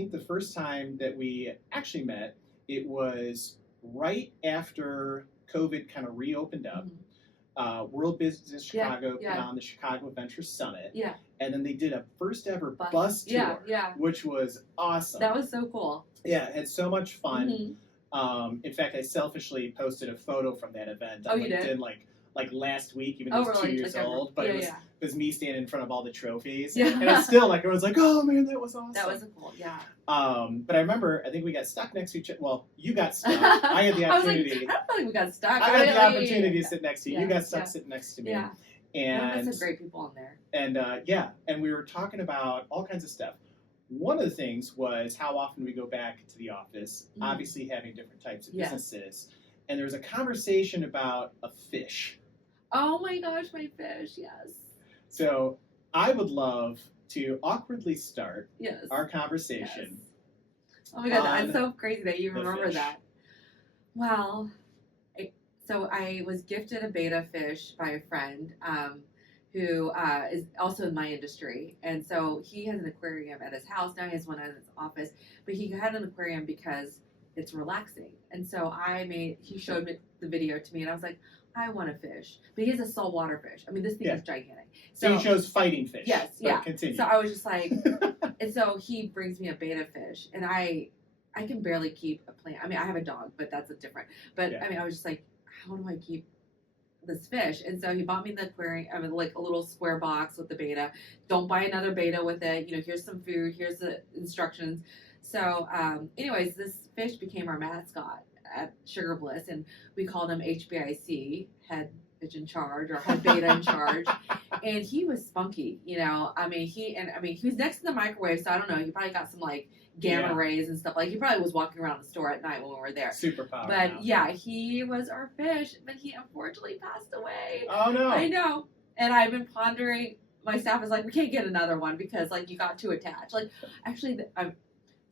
think the first time that we actually met, it was right after COVID kind of reopened up. World Business Chicago put on the Chicago Adventure Summit. Yeah. And then they did a first ever bus tour, which was awesome. That was so cool. Yeah, it had so much fun. In fact, I selfishly posted a photo from that event on LinkedIn like last week, even though it was 2 years old. But it was me standing in front of all the trophies. Yeah. And it's still like, everyone's like, oh man, that was awesome. That was cool, yeah. But I remember, I think we got stuck next to each other. Well, you got stuck. I had the opportunity. I don't feel like we got stuck. I had the opportunity to sit next to you. You got stuck sitting next to me. Yeah. And there's some great people on there. And and we were talking about all kinds of stuff. One of the things was how often we go back to the office, obviously having different types of businesses. And there was a conversation about a fish. Oh my gosh, my fish, yes. So I would love to awkwardly start our conversation. Yes. Oh my God, that's so crazy that you remember that. Well, so I was gifted a betta fish by a friend who is also in my industry. And so he has an aquarium at his house. Now he has one at his office. But he had an aquarium because it's relaxing. And so he showed me the video to me, and I was like, I want a fish. But he has a saltwater fish. I mean, this thing is gigantic. So you chose fighting fish. Yes, Continue. So I was just like, and so he brings me a betta fish, and I can barely keep a plant. I mean, I have a dog, but that's different. But I mean, I was just like, how do I keep this fish? And so he bought me the aquarium, like a little square box with the betta. Don't buy another betta with it. You know, here's some food. Here's the instructions. So, anyways, this fish became our mascot at Sugar Bliss, and we called him HBIC, head bitch in charge, or head betta in charge. And he was spunky, you know. I mean, he was next to the microwave, so I don't know. He probably got some like gamma rays and stuff. Like he probably was walking around the store at night when we were there. Superpower. But he was our fish, but he unfortunately passed away. Oh no! I know, and I've been pondering. My staff is like, we can't get another one because like you got too attached. Like, actually,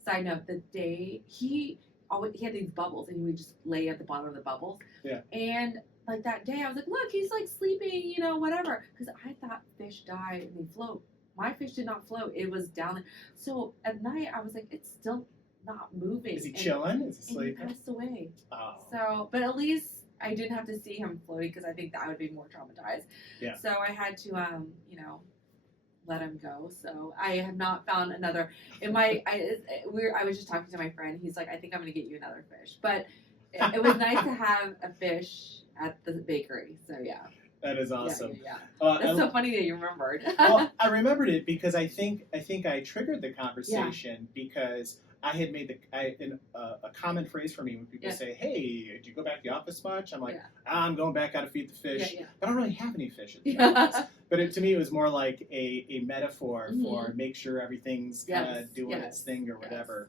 side note, the day he had these bubbles, and he would just lay at the bottom of the bubbles. Yeah. And like that day, I was like, look, he's like sleeping, you know, whatever. Because I thought fish die and they float. My fish did not float. It was down there. So at night, I was like, it's still not moving. Is he chilling? Is he sleeping? And he passed away. Oh. So, but at least I didn't have to see him floating because I think that I would be more traumatized. Yeah. So I had to, let him go. So I have not found another. I was just talking to my friend. He's like, I think I'm going to get you another fish. But it was nice to have a fish at the bakery. So yeah. That is awesome. Yeah. That's so funny that you remembered. Well, I remembered it because I think I triggered the conversation because I had made a common phrase for me when people say, "Hey, did you go back to the office much?" I'm like, "I'm going back. Got to feed the fish." But I don't really have any fish at the office. But to me, it was more like a metaphor for make sure everything's kind of doing its thing or whatever.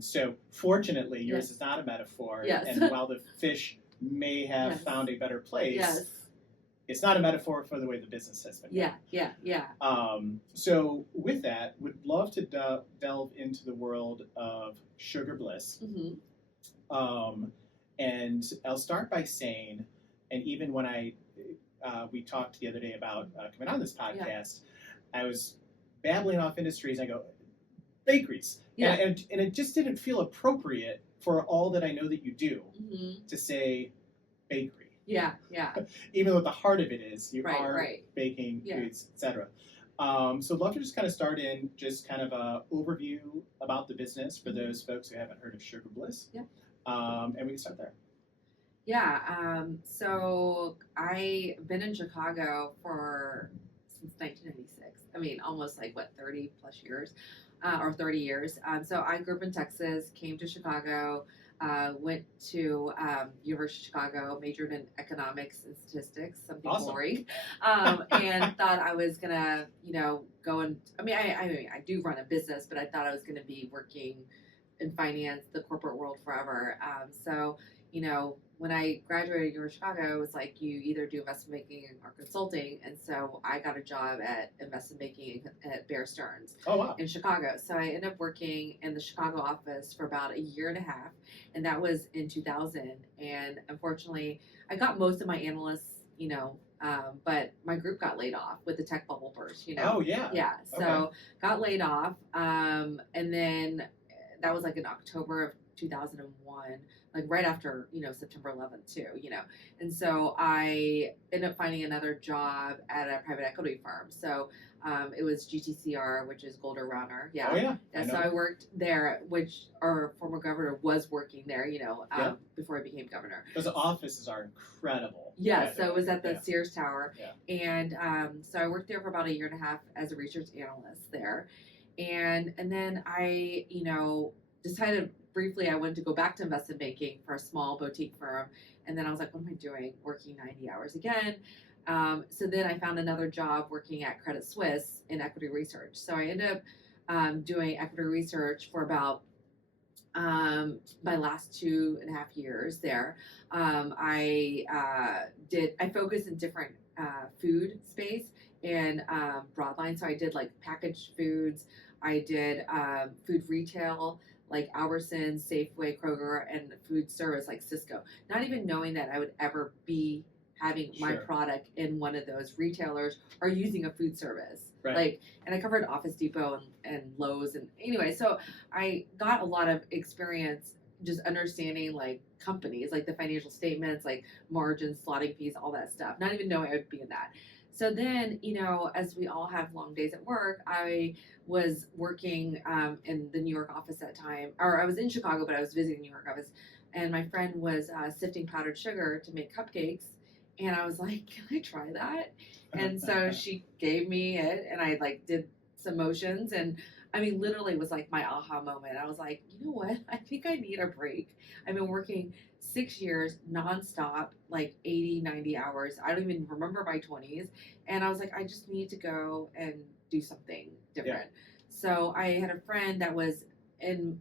So fortunately, yours is not a metaphor. Yes. And while the fish may have found a better place, it's not a metaphor for the way the business has been. Yeah. So with that, would love to delve into the world of Sugar Bliss. And I'll start by saying, and even when we talked the other day about coming on this podcast, I was babbling off industries. I go, bakeries. And it just didn't feel appropriate for all that I know that you do to say bakery. Yeah. Even though at the heart of it is you are baking foods, etc. So I'd love to just kind of start in just kind of a overview about the business for those folks who haven't heard of Sugar Bliss. Yeah. And we can start there. Yeah. So I've been in Chicago since 1996. I mean, almost like 30 plus years, or 30 years. So I grew up in Texas, came to Chicago. Went to University of Chicago, majored in economics and statistics, something boring, and thought I was gonna, go and. I do run a business, but I thought I was gonna be working in finance, the corporate world forever. So when I graduated University of Chicago, it was like you either do investment banking or consulting, and so I got a job at investment banking at Bear Stearns in Chicago. So I ended up working in the Chicago office for about a year and a half, and that was in 2000. And unfortunately, I got most of my analysts, But my group got laid off with the tech bubble burst, Oh, yeah. Yeah, so Okay. got laid off. And then that was like in October of 2001, like right after, September 11th too, And so I ended up finding another job at a private equity firm. So it was GTCR, which is Golder Rauner. Yeah. Oh, yeah. And so I worked there, which our former governor was working there, before he became governor. Those offices are incredible. Yeah, so it was at the Sears Tower. Yeah. And so I worked there for about a year and a half as a research analyst there. And then I, decided briefly I wanted to go back to investment banking for a small boutique firm. And then I was like, what am I doing? Working 90 hours again. So then I found another job working at Credit Suisse in equity research. So I ended up doing equity research for about my last 2.5 years there. I focused in different food space and broadline. So I did like packaged foods. I did food retail like Albertsons, Safeway, Kroger, and food service like Cisco. Not even knowing that I would ever be having my product in one of those retailers or using a food service. Right. And I covered Office Depot and Lowe's, and anyway, so I got a lot of experience just understanding like companies, like the financial statements, like margins, slotting fees, all that stuff. Not even knowing I would be in that. So then, as we all have long days at work, I was working in the New York office at that time, or I was in Chicago, but I was visiting the New York office, and my friend was sifting powdered sugar to make cupcakes, and I was like, "Can I try that?" And so she gave me it, and I like did some motions, and I mean, literally was like my aha moment. I was like, you know what? I think I need a break. I've been working 6 years nonstop, like 80, 90 hours. I don't even remember my 20s. And I was like, I just need to go and do something different. Yeah. So I had a friend that was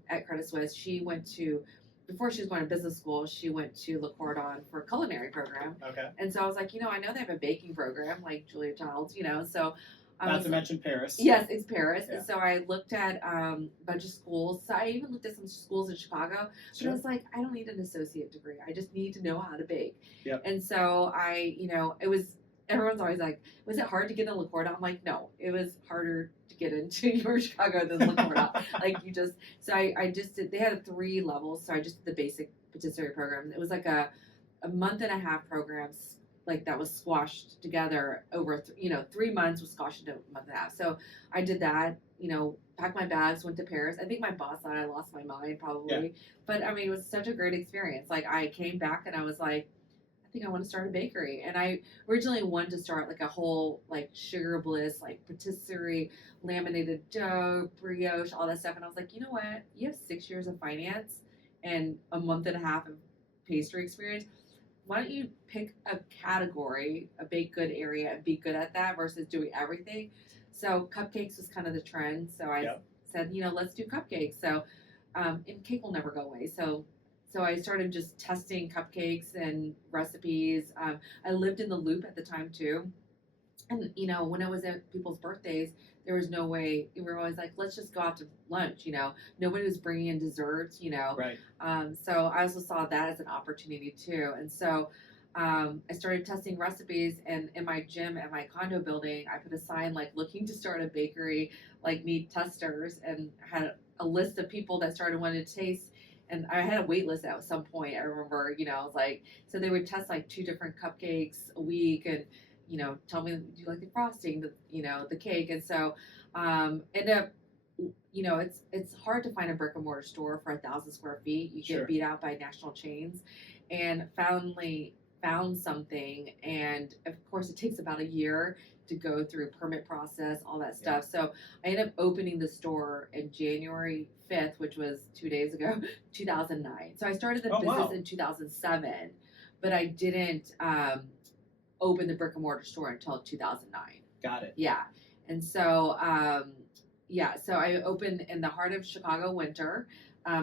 at Credit Suisse. She went to, before she was going to business school, she went to Le Cordon for a culinary program. Okay. And so I was like, I know they have a baking program like Julia Childs, so. Not to mention Paris. Yes, it's Paris. Yeah. And so I looked at a bunch of schools. So I even looked at some schools in Chicago. But I was like, I don't need an associate degree. I just need to know how to bake. Yep. And so everyone's always like, was it hard to get into Le Cordon? I'm like, no, it was harder to get into your Chicago than Le Cordon. I just did, they had 3 levels. So I just did the basic patisserie program. It was like a month and a half program, like that was squashed together over 3 months, was squashed into a month and a half. So I did that, packed my bags, went to Paris. I think my boss thought I lost my mind probably. Yeah. But I mean, it was such a great experience. Like I came back and I was like, I think I want to start a bakery. And I originally wanted to start like a whole like Sugar Bliss, like patisserie, laminated dough, brioche, all that stuff. And I was like, you know what? You have 6 years of finance and a month and a half of pastry experience. Why don't you pick a category, a baked good area, and be good at that versus doing everything? So cupcakes was kind of the trend. So I said, let's do cupcakes. So, and cake will never go away. So I started just testing cupcakes and recipes. I lived in the Loop at the time too. And, when I was at people's birthdays, there was no way. We were always like, let's just go out to lunch, Nobody was bringing in desserts, Right. So I also saw that as an opportunity too. And so I started testing recipes. And in my gym at my condo building, I put a sign like looking to start a bakery, like need testers, and had a list of people that started wanting to taste. And I had a wait list at some point. I remember, I was like, so they would test like 2 different cupcakes a week and, tell me, do you like the frosting, the cake? And so, end up, it's hard to find a brick and mortar store for 1,000 square feet. You get beat out by national chains, and finally found something. And of course, it takes about a year to go through permit process, all that stuff. Yeah. So I ended up opening the store in January 5th, which was 2 days ago, 2009. So I started the business in 2007, but I didn't, open the brick and mortar store until 2009. Got it. Yeah. And so, so I opened in the heart of Chicago winter.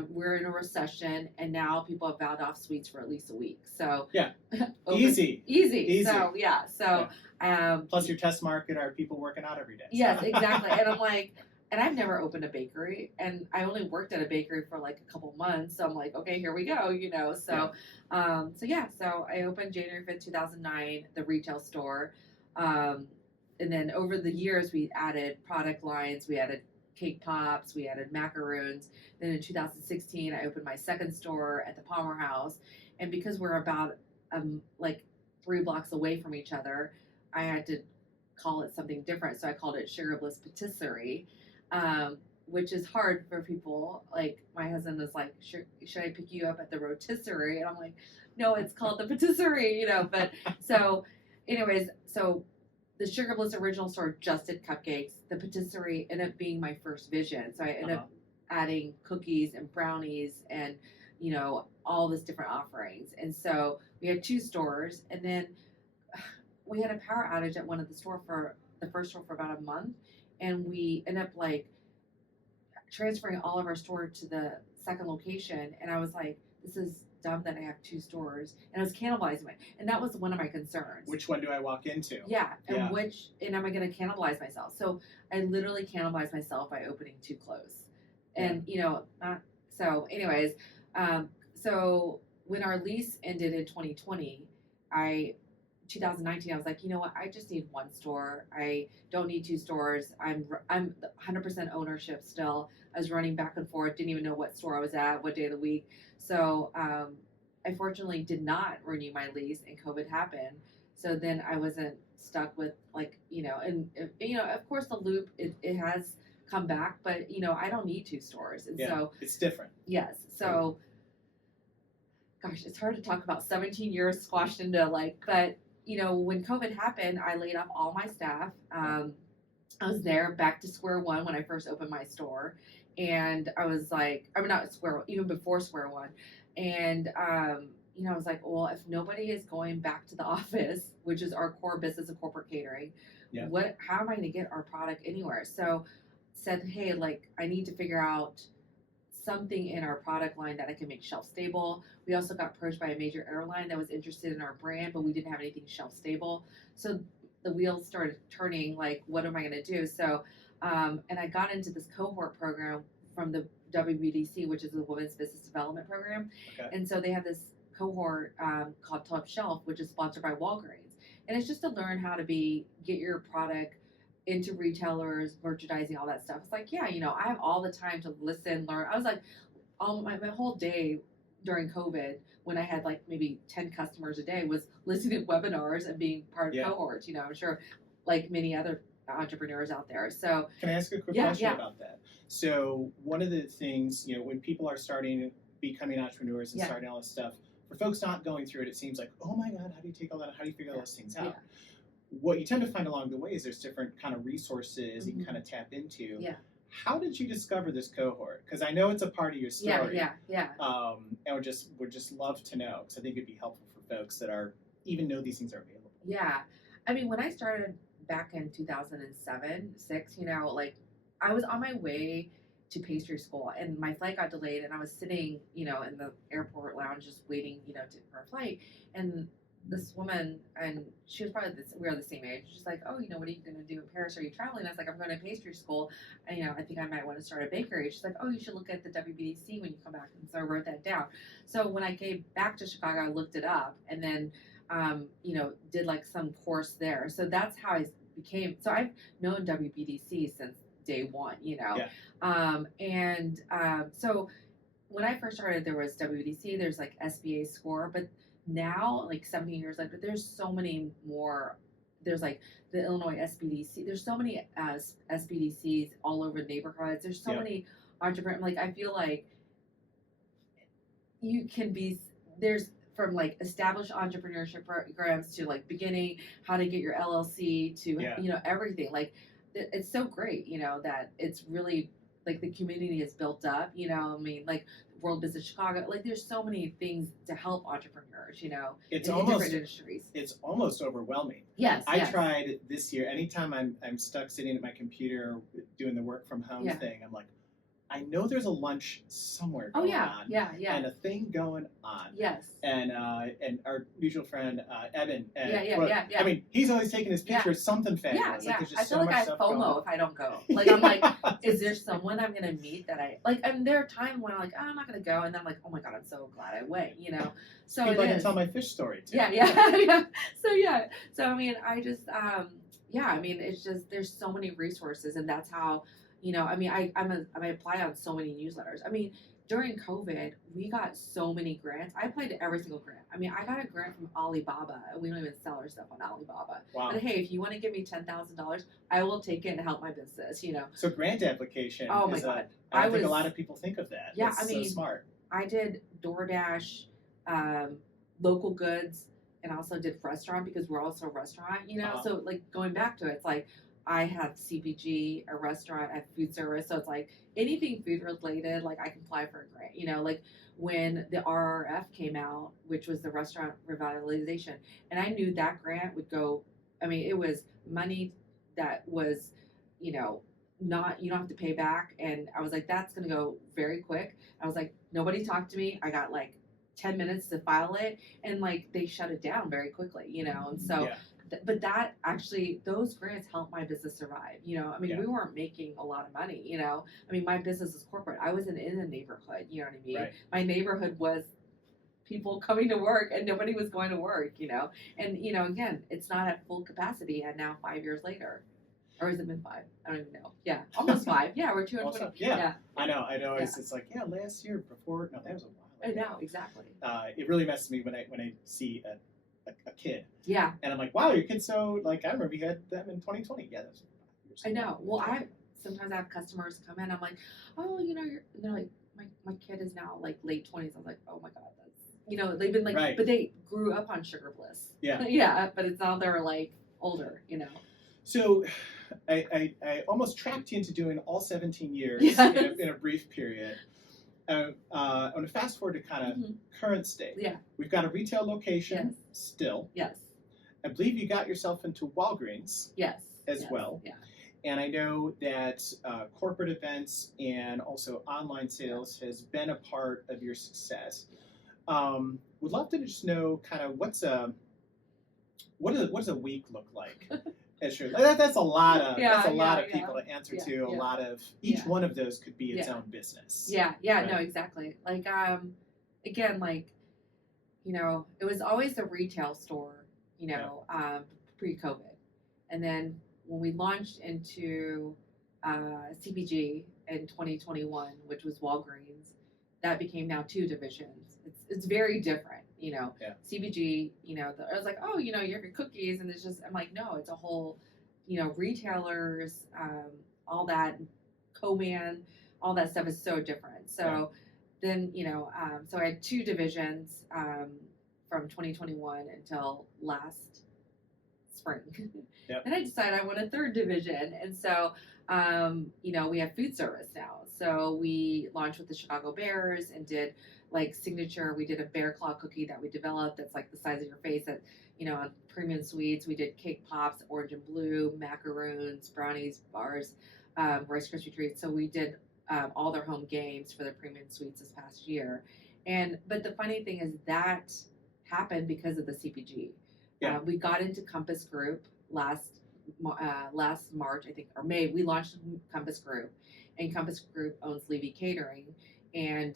We're in a recession, and now people have vowed off sweets for at least a week. So yeah, easy. So yeah. So plus your test market are people working out every day. Yes, exactly. And I'm like, and I've never opened a bakery, and I only worked at a bakery for like a couple months. So I'm like, okay, here we go, So, so I opened January 5th, 2009, the retail store. And then over the years, we added product lines. We added cake pops. We added macaroons. Then in 2016, I opened my second store at the Palmer House. And because we're about like 3 blocks away from each other, I had to call it something different. So I called it Sugar Bliss Patisserie, which is hard for people. Like my husband is like, should I pick you up at the rotisserie? And I'm like, no, it's called the patisserie, But so, anyways, so the Sugar Bliss original store just did cupcakes. The patisserie ended up being my first vision. So I ended up adding cookies and brownies and, all this different offerings. And so we had 2 stores, and then we had a power outage at one of the first store for about a month, and we ended up like transferring all of our store to the second location. And I was like, this is dumb that I have 2 stores, and I was cannibalizing it, and that was one of my concerns. Which one do I walk into? Yeah, and am I going to cannibalize myself? So I literally cannibalized myself by opening 2 clothes, and not so. Anyways, so when our lease ended in 2020, 2019, I was like, you know what? I just need 1 store. I don't need 2 stores. I'm 100% ownership still. I was running back and forth. Didn't even know what store I was at, what day of the week. So I fortunately did not renew my lease, and COVID happened. So then I wasn't stuck with and of course the loop it has come back, but I don't need 2 stores, and so it's different. Yes. So, gosh, it's hard to talk about 17 years squashed into but when COVID happened, I laid off all my staff. I was there back to square one when I first opened my store. And I was like, I mean, not square one, even before square one. And, I was like, well, if nobody is going back to the office, which is our core business of corporate catering, how am I going to get our product anywhere? So said, hey, I need to figure out something in our product line that I can make shelf stable. We also got approached by a major airline that was interested in our brand, but we didn't have anything shelf stable. So the wheels started turning, what am I going to do? So, and I got into this cohort program from the WBDC, which is the Women's Business Development Program. Okay. And so they have this cohort called Top Shelf, which is sponsored by Walgreens. And it's just to learn how to get your product into retailers, merchandising, all that stuff. It's like, I have all the time to listen, learn. I was like, my whole day during COVID, when I had maybe 10 customers a day, was listening to webinars and being part of cohorts. I'm sure many other entrepreneurs out there. So can I ask a quick question about that? So one of the things, when people are becoming entrepreneurs and starting all this stuff, for folks not going through it, it seems like, oh my God, how do you take all that? How do you figure all those things out? Yeah. What you tend to find along the way is there's different kind of resources you can kind of tap into. Yeah. How did you discover this cohort? Because I know it's a part of your story. Yeah. And would just love to know, because I think it'd be helpful for folks that even know these things are available. Yeah. I mean, when I started back in 2007, 6, I was on my way to pastry school, and my flight got delayed, and I was sitting, in the airport lounge just waiting, for a flight, and this woman, and she was probably we were the same age. She's like, oh, what are you going to do in Paris? Are you traveling? I was like, I'm going to pastry school. And, I think I might want to start a bakery. She's like, oh, you should look at the WBDC when you come back. And so I wrote that down. So when I came back to Chicago, I looked it up, and then, did some course there. So that's how I became. So I've known WBDC since day one, so when I first started, there was WBDC. There's SBA score, but now, 17 years later, there's so many more. There's the Illinois SBDC. There's so many SBDCs all over neighborhoods. There's so many entrepreneurs. I feel like you can be, there's from established entrepreneurship programs to beginning, how to get your LLC to, everything. It's so great, that it's really the community is built up, World Business Chicago, there's so many things to help entrepreneurs, it's in almost different industries. It's almost overwhelming. Yes. I tried this year. Anytime I'm stuck sitting at my computer doing the work from home thing, I'm like, I know there's a lunch somewhere Oh going yeah, on yeah, yeah. and a thing going on. Yes. And our mutual friend Evan. Yeah. I mean, he's always taking his picture Yeah. of something Yeah, fabulous. yeah. Like, there's just I feel so like much I have stuff FOMO going. if I don't go. Like I'm like, is there someone I'm gonna meet that I like? And there are times when I'm like, oh, I'm not gonna go, and then I'm like, oh my god, I'm so glad I went. You know. So People it can is. tell my fish story too. Yeah, yeah. So yeah. So I mean, I just yeah. I mean, it's just there's so many resources, and that's how I mean, I apply on so many newsletters. I mean, during COVID, we got so many grants. I applied to every single grant. I mean, I got a grant from Alibaba, and we don't even sell our stuff on Alibaba. Wow. But hey, if you want to give me $10,000, I will take it and help my business. So grant application. Oh my god. I think a lot of people think of that. Yeah, That's I mean, so smart. I did DoorDash, local goods, and also did restaurant because we're also a restaurant. So like going back to it, it's like I have CPG, a restaurant, I have food service. So it's like anything food related, like I can apply for a grant. Like when the RRF came out, which was the restaurant revitalization, and I knew that grant would go, I mean, it was money that was, not, you don't have to pay back. And I was like, that's going to go very quick. I was like, nobody talked to me. I got like 10 minutes to file it. And like, they shut it down very quickly, and so, Yeah. But that actually, those grants helped my business survive. I mean, Yeah. we weren't making a lot of money. I mean, my business is corporate. I wasn't in a neighborhood. You know what I mean? Right. My neighborhood was people coming to work, and nobody was going to work. And again, it's not at full capacity. And now 5 years later, or has it been 5? I don't even know. Yeah, almost 5. Yeah, we're 220. Yeah. I know. Yeah. It's like, last year before. No, that was a while I ago. know, exactly. It really messes me when I see a kid. Yeah. And I'm like, wow, your kid's so, like, I remember you had them in 2020. Yeah, that's 5 years I ago. know. Well, sometimes I have customers come in. I'm like, oh, they're like, my kid is now like late 20s. I'm like, oh my god, that's they've been like, Right. but they grew up on Sugar Bliss. Yeah. Yeah, but it's now they're like older. So I almost trapped you into doing all 17 years Yes. in a brief period. I'm going to fast forward to kind of current state. Yeah. We've got a retail location still. Yes. I believe you got yourself into Walgreens Yes. as Yes. well. Yeah. And I know that corporate events and also online sales has been a part of your success. Would love to just know kind of what does a week look like? That's a lot of people to answer to. A lot of each one of those could be its own business. Yeah, right? No, exactly. Like again, like it was always the retail store, pre-COVID, and then when we launched into CPG in 2021, which was Walgreens, that became now 2 divisions. It's very different. CPG, I was like, oh, you have your cookies, and it's just, I'm like, no, it's a whole, retailers, all that, co-man, all that stuff is so different. So then, so I had 2 divisions from 2021 until last spring. Yep. Then I decided I want a 3rd division, and so, we have food service now. So we launched with the Chicago Bears and did like signature. We did a bear claw cookie that we developed that's like the size of your face. That on premium sweets, we did cake pops, orange and blue, macaroons, brownies, bars, Rice Krispie treats. So we did all their home games for the premium sweets this past year. But the funny thing is that happened because of the CPG. Yeah. We got into Compass Group last March, I think, or May. We launched Compass Group, and Compass Group owns Levy Catering, and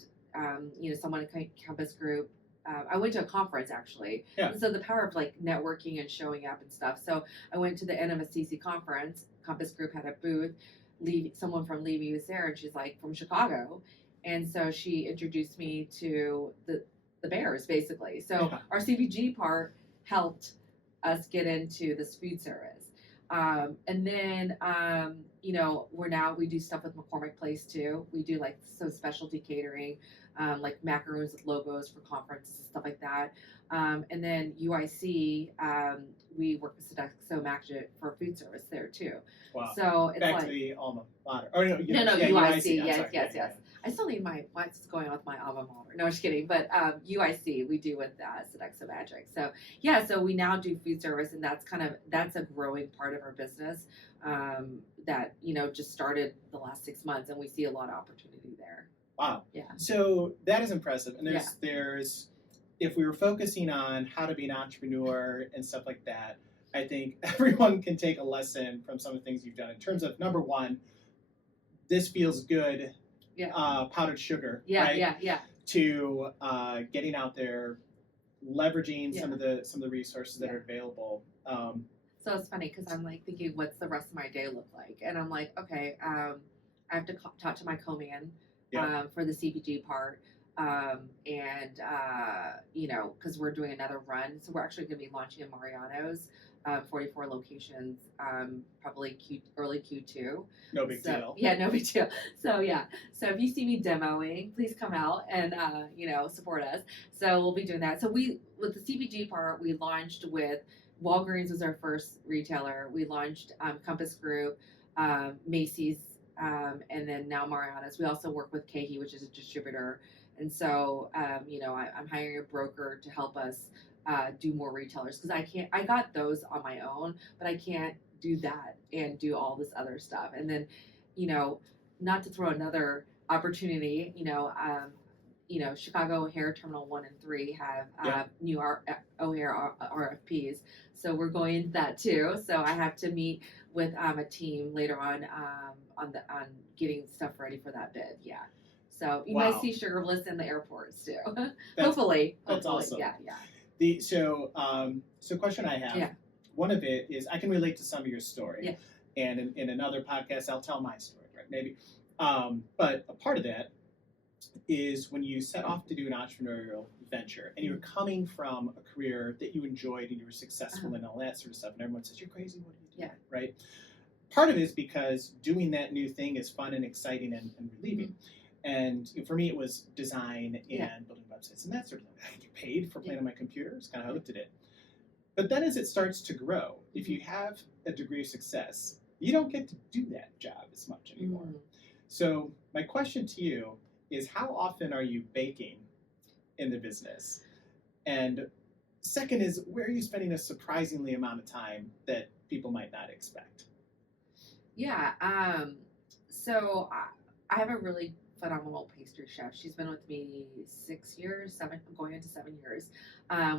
someone at Compass Group. I went to a conference actually. Yeah. And so the power of like networking and showing up and stuff. So I went to the NMSCC conference. Compass Group had a booth. Someone from Levy was there, and she's like from Chicago, and so she introduced me to the Bears basically. So our CPG part helped us get into this food service. And then, we do stuff with McCormick Place too. We do like some specialty catering. like macaroons with logos for conferences and stuff like that. And then UIC, we work with Sodexo Magic for food service there too. Wow. So it's Back like to the alma mater. Or no, no, yeah, UIC. I'm Yes, sorry. yes, Yeah, yes. I still need what's going on with my alma mater. No, I'm just kidding. But UIC, we do with Sodexo Magic. So yeah, so we now do food service, and that's a growing part of our business that just started the last 6 months, and we see a lot of opportunity there. Wow. Yeah. So that is impressive. And there's if we were focusing on how to be an entrepreneur and stuff like that, I think everyone can take a lesson from some of the things you've done in terms of, number one, this feels good. Yeah. Powdered sugar. Yeah, right? yeah. To getting out there, leveraging some of the resources that are available. So it's funny because I'm like thinking, what's the rest of my day look like? And I'm like, okay, I have to talk to my co-man for the CPG part. Because we're doing another run. So we're actually going to be launching in Mariano's, 44 locations, probably early Q2. No big deal. Yeah, no big deal. So yeah. So if you see me demoing, please come out and, support us. So we'll be doing that. So with the CPG part, we launched with Walgreens was our first retailer. We launched Compass Group, Macy's, and then now Mariana's. We also work with KeHE, which is a distributor. And so, I'm hiring a broker to help us do more retailers because I got those on my own, but I can't do that and do all this other stuff. And then, not to throw another opportunity, Chicago O'Hare Terminal 1 and 3 have new O'Hare RFPs. So we're going into that too. So I have to meet with a team later on getting stuff ready for that bid. Yeah. So you might see Sugar Bliss in the airports too. Hopefully. That's awesome. Yeah. So question I have. Yeah. One of it is I can relate to some of your story. Yeah. And in another podcast, I'll tell my story, right? Maybe. But a part of that is when you set off to do an entrepreneurial venture and you're coming from a career that you enjoyed and you were successful in all that sort of stuff, and everyone says, you're crazy, what are you doing? Yeah. Right? Part of it is because doing that new thing is fun and exciting and relieving. Mm-hmm. And for me, it was design and building websites and that sort of thing. I get paid for playing on my computer. It's kind of how I looked at it. But then as it starts to grow, if you have a degree of success, you don't get to do that job as much anymore. Mm. So my question to you is, how often are you baking in the business? And second is, where are you spending a surprisingly amount of time that people might not expect? Yeah. So I have a really phenomenal pastry chef. She's been with me 6 years, going into 7 years.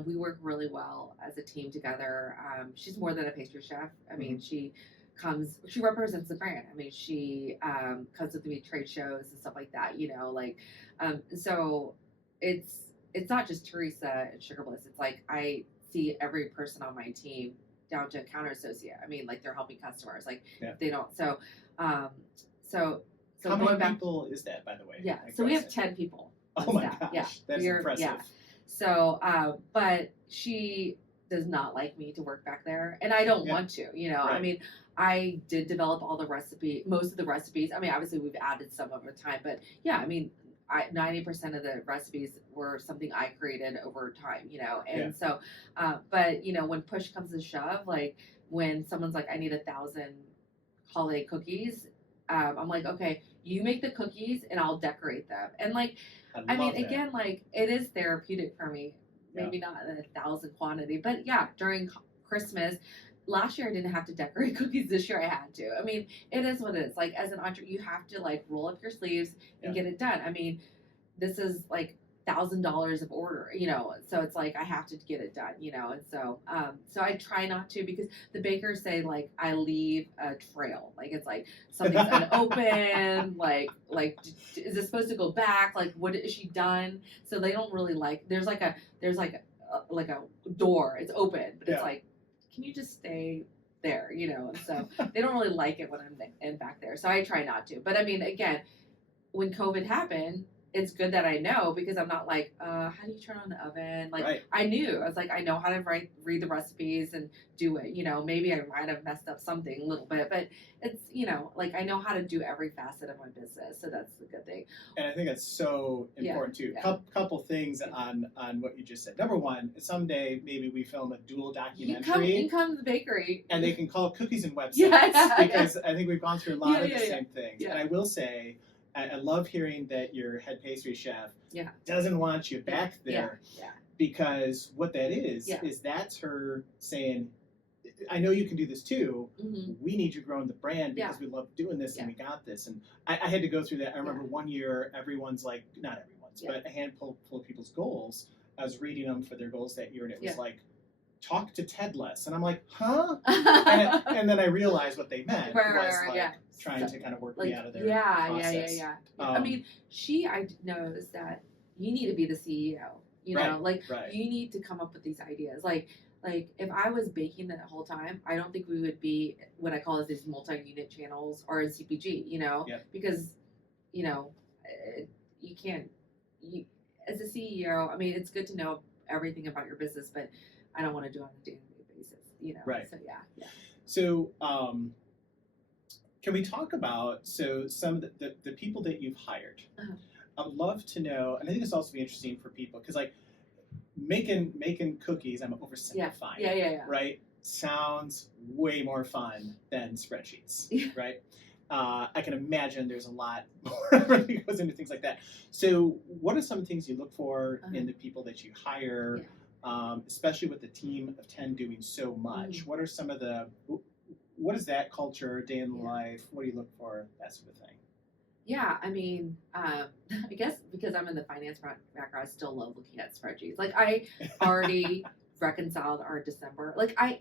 We work really well as a team together. She's more than a pastry chef. I mean, she represents the brand. I mean, she comes with me to trade shows and stuff like that, so it's not just Teresa and Sugar Bliss. It's like I see every person on my team down to a counter associate. I mean, like they're helping customers. Like if they don't, so how many people is that, by the way? Yeah, so we have 10 people. Oh my gosh, that's impressive. Yeah. So, but she does not like me to work back there, and I don't want to. Right. I mean, I did develop most of the recipes. I mean, obviously we've added some over time, but yeah, I mean, 90% of the recipes were something I created over time, and so, but when push comes to shove, like when someone's like, I need 1,000 holiday cookies, I'm like, okay, you make the cookies and I'll decorate them. And like, I mean, again, like it is therapeutic for me. Maybe not in 1,000 quantity, but yeah, during Christmas, last year I didn't have to decorate cookies. This year I had to. I mean, it is what it is. Like as an entrepreneur, you have to like roll up your sleeves and get it done. I mean, this is like $1,000 of order, so it's like I have to get it done, and so I try not to, because the bakers say like I leave a trail, like it's like something's unopened, like is it supposed to go back, like what is she done? So they don't really like, there's like a door, it's open, but it's like, can you just stay there, and so they don't really like it when I'm in back there, so I try not to. But I mean, again, when COVID happened, it's good that I know, because I'm not like, how do you turn on the oven? Like, Right. I knew. I was like, I know how to read the recipes and do it. Maybe I might have messed up something a little bit, but it's, like, I know how to do every facet of my business. So that's the good thing. And I think that's so important too. Yeah. Couple things on what you just said. Number one, someday maybe we film a dual You documentary. can come to the bakery. And they can call it Cookies and Websites. Because I think we've gone through a lot of the same things. Yeah. And I will say, I love hearing that your head pastry chef Yeah. doesn't want you back there. Yeah. Because what that is that's her saying, I know you can do this too. Mm-hmm. We need you growing the brand because we love doing this and we got this. And I had to go through that. I remember one year, everyone's like, not everyone's, but a handful of people's goals. I was reading them for their goals that year, and it was like, talk to Ted less. And I'm like, huh? and then I realized what they meant was trying to kind of work me out of their process. Yeah. I mean, I knows that you need to be the CEO. You need to come up with these ideas. Like if I was baking the whole time, I don't think we would be what I call as these multi-unit channels or in CPG. Because you can't. As a CEO, I mean, it's good to know everything about your business, but I don't want to do it on a day-to-day basis. Right. So yeah. So can we talk about some of the people that you've hired? Uh-huh. I'd love to know, and I think this will also be interesting for people, because like making cookies, I'm oversimplifying. Yeah. Right? Sounds way more fun than spreadsheets. Right? I can imagine there's a lot more that goes into things like that. So what are some things you look for in the people that you hire? Especially with the team of 10 doing so much. What are some of what is that culture, day in the life? What do you look for? That sort of thing. Yeah, I mean, I guess because I'm in the finance background, I still love looking at spreadsheets. Like, I already reconciled our December. Like, I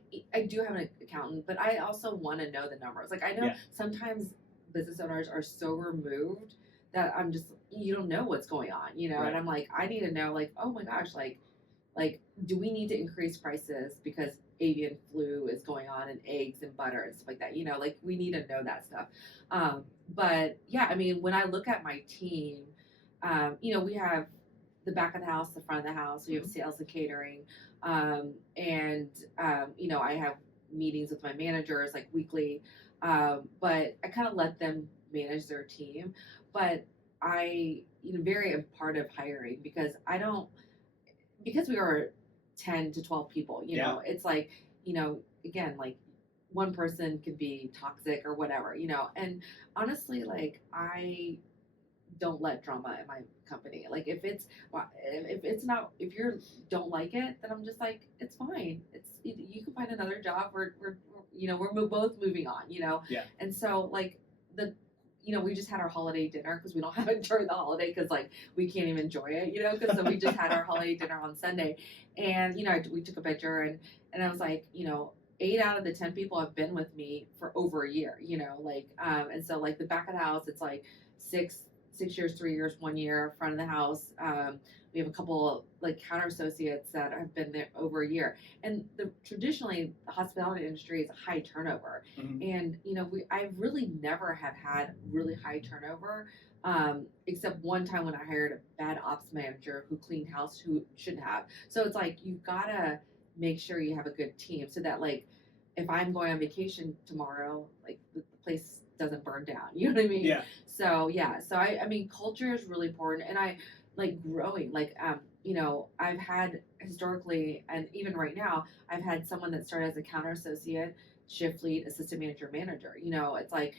do have an accountant, but I also want to know the numbers. Like, I know sometimes business owners are so removed that I'm just, you don't know what's going on, Right. And I'm like, I need to know, like, oh my gosh, like, do we need to increase prices because avian flu is going on and eggs and butter and stuff like that? Like, we need to know that stuff. But yeah, I mean, when I look at my team, we have the back of the house, the front of the house. We have sales and catering. I have meetings with my managers like weekly. But I kind of let them manage their team. But I, very am part of hiring because we are 10 to 12 people, it's like, again, like one person could be toxic or whatever, and honestly, like, I don't let drama in my company. Like, if you don't like it, then I'm just like, it's fine. You can find another job. We're both moving on, and so like we just had our holiday dinner because we don't have it during the holiday because like we can't even enjoy it, because so we just had our holiday dinner on Sunday, and we took a picture and I was like, 8 out of the 10 people have been with me for over a year, and so like the back of the house, it's like 6 years, 3 years, 1 year. Front of the house, we have a couple like counter associates that have been there over a year. And traditionally, the hospitality industry is a high turnover. And I really never have had really high turnover, except one time when I hired a bad ops manager who cleaned house who shouldn't have. So it's like you gotta make sure you have a good team so that like if I'm going on vacation tomorrow, like the place doesn't burn down. You know what I mean? Yeah. So I mean, culture is really important, and I like growing. Like, I've had historically, and even right now, I've had someone that started as a counter associate, shift lead, assistant manager. It's like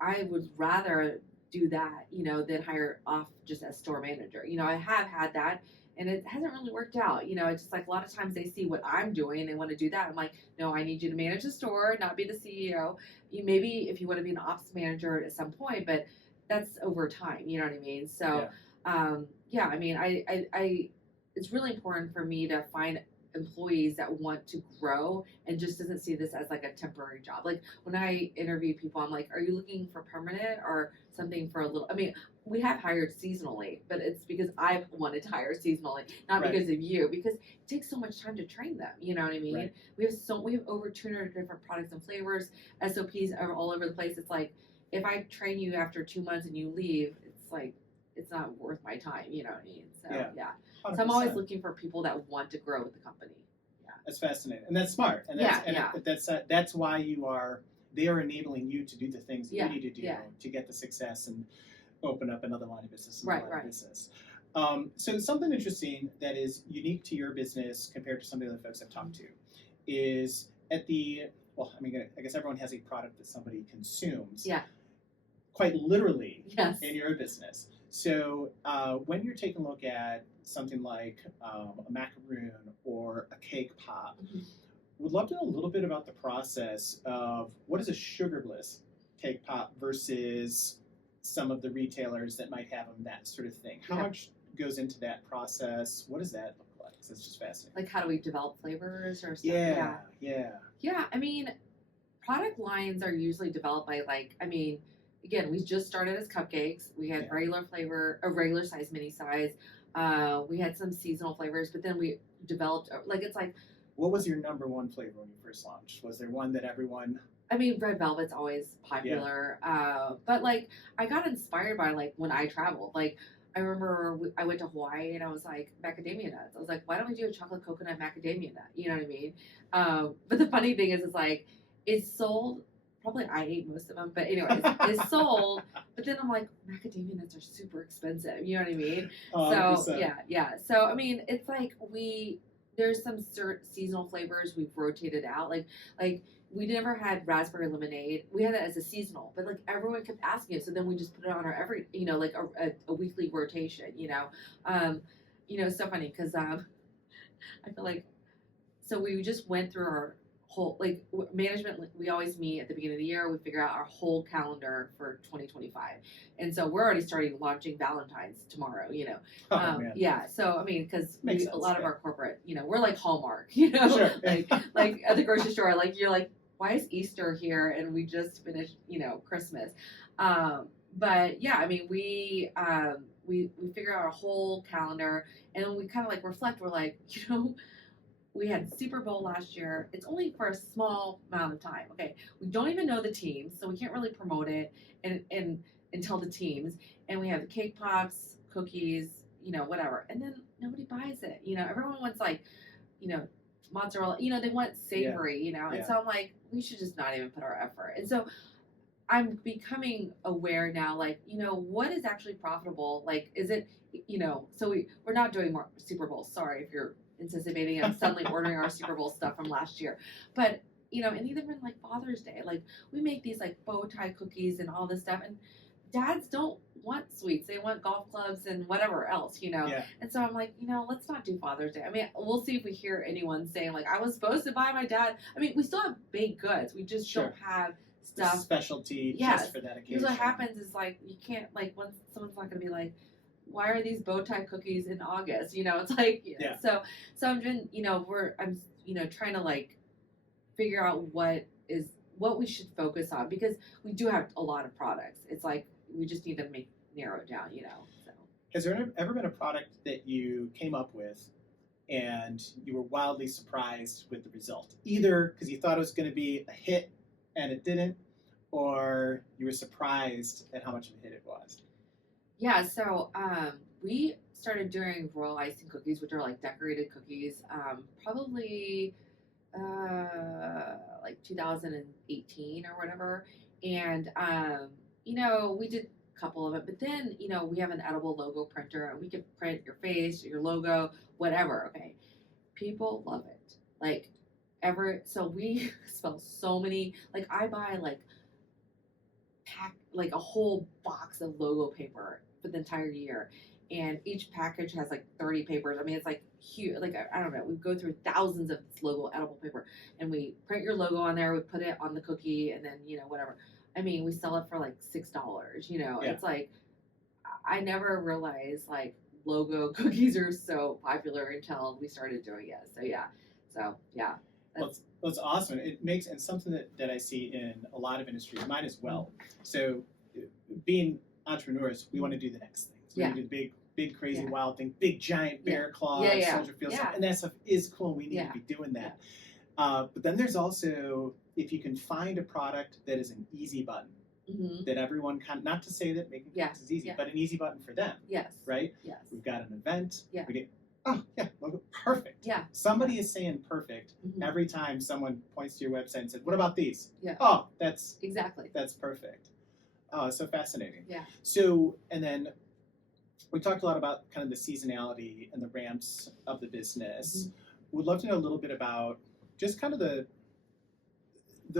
I would rather do that, than hire off just as store manager. I have had that. And it hasn't really worked out. It's just like a lot of times they see what I'm doing and they want to do that. I'm like, no, I need you to manage the store, not be the CEO. Maybe if you want to be an ops manager at some point, but that's over time. You know what I mean? So, I mean, I it's really important for me to find employees that want to grow and just doesn't see this as like a temporary job. Like when I interview people, I'm like, are you looking for permanent or something for a little? I mean, we have hired seasonally, but it's because I've wanted to hire seasonally, not because of you, because it takes so much time to train them. You know what I mean? Right. We have over 200 different products and flavors. SOPs are all over the place. It's like if I train you after 2 months and you leave, it's like it's not worth my time. You know what I mean? So Yeah. yeah. 100%. So I'm always looking for people that want to grow with the company. Yeah. That's fascinating, and that's smart, and that's why they are enabling you to do the things that you need to do to get the success and open up another line of business. Business. So something interesting that is unique to your business compared to some of the other folks I've talked to is I guess everyone has a product that somebody consumes. Yeah. Quite literally. Yes. In your business. So when you're taking a look at something like a macaroon or a cake pop, would love to know a little bit about the process of what is a Sugar Bliss cake pop versus some of the retailers that might have them, that sort of thing. How much goes into that process? What does that look like? So it's just fascinating. Like, how do we develop flavors or stuff? Yeah. I mean, product lines are usually developed by again, we just started as cupcakes. We had regular flavor, a regular size, mini size. We had some seasonal flavors, but then we developed What was your number one flavor when you first launched? Was there one that everyone? I mean, red velvet's always popular. But I got inspired by when I traveled. I remember I went to Hawaii and I was like, macadamia nuts. I was like, why don't we do a chocolate coconut macadamia nut? You know what I mean? But the funny thing is it's sold. Probably I ate most of them, but anyways, it's sold. But then I'm like, macadamia nuts are super expensive. You know what I mean? 100%. So yeah. So I mean, it's there's some certain seasonal flavors we've rotated out. Like we never had raspberry lemonade. We had it as a seasonal, but everyone kept asking it. So then we just put it on our a weekly rotation. It's so funny because I feel so we just went through our whole management. We always meet at the beginning of the year. We figure out our whole calendar for 2025, and so we're already starting launching Valentine's tomorrow. Yeah. So I mean, because a lot of our corporate, we're like Hallmark. Sure. like at the grocery store, you're like, why is Easter here? And we just finished, Christmas. But yeah, I mean, we figure out our whole calendar, and we kind of reflect. We're like, we had Super Bowl last year. It's only for a small amount of time. Okay, we don't even know the teams, so we can't really promote it and tell the teams. And we have the cake pops, cookies, whatever. And then nobody buys it. Everyone wants mozzarella. They want savory. And so I'm like, we should just not even put our effort. And so I'm becoming aware now. What is actually profitable? Is it? So we're not doing more Super Bowls. Sorry if you're anticipating and suddenly ordering our Super Bowl stuff from last year. But, and even Father's Day, we make these bow tie cookies and all this stuff. And dads don't want sweets. They want golf clubs and whatever else, And so I'm like, let's not do Father's Day. I mean, we'll see if we hear anyone saying I was supposed to buy my dad. I mean, we still have baked goods. We just don't have stuff. Specialty just for that occasion. Because what happens is you can't, when someone's not going to be like, why are these bow tie cookies in August? It's so I'm doing, I'm trying to figure out what we should focus on, because we do have a lot of products. It's we just need to narrow it down, so. Has there ever been a product that you came up with and you were wildly surprised with the result? Either because you thought it was going to be a hit and it didn't, or you were surprised at how much of a hit it was? Yeah, so we started doing royal icing cookies, which are decorated cookies, probably 2018 or whatever. And, we did a couple of it, but then, we have an edible logo printer, and we can print your face, your logo, whatever, okay? People love it. So we sell so many, I buy, a whole box of logo paper for the entire year, and each package has 30 papers. I mean, it's huge. I don't know, we go through thousands of this logo edible paper, and we print your logo on there, we put it on the cookie, and then whatever. I mean, we sell it for $6. It's I never realized logo cookies are so popular until we started doing it. So yeah. That's awesome. It makes, and something that I see in a lot of industries, mine as well. So being entrepreneurs, we want to do the next thing. So we want to do the big, crazy, wild thing, big, giant bear claws, soldier field stuff. And that stuff is cool. We need to be doing that. But then there's also, if you can find a product that is an easy button, that everyone not to say that making cakes is easy, but an easy button for them. Yes. Right? Yes. We've got an event. Yeah. We get, look, perfect. Yeah. Somebody is saying perfect every time someone points to your website and said, what about these? Yeah. Oh, that's perfect. Oh, so fascinating. Yeah. So, and then we talked a lot about kind of the seasonality and the ramps of the business. Would love to know a little bit about just kind of the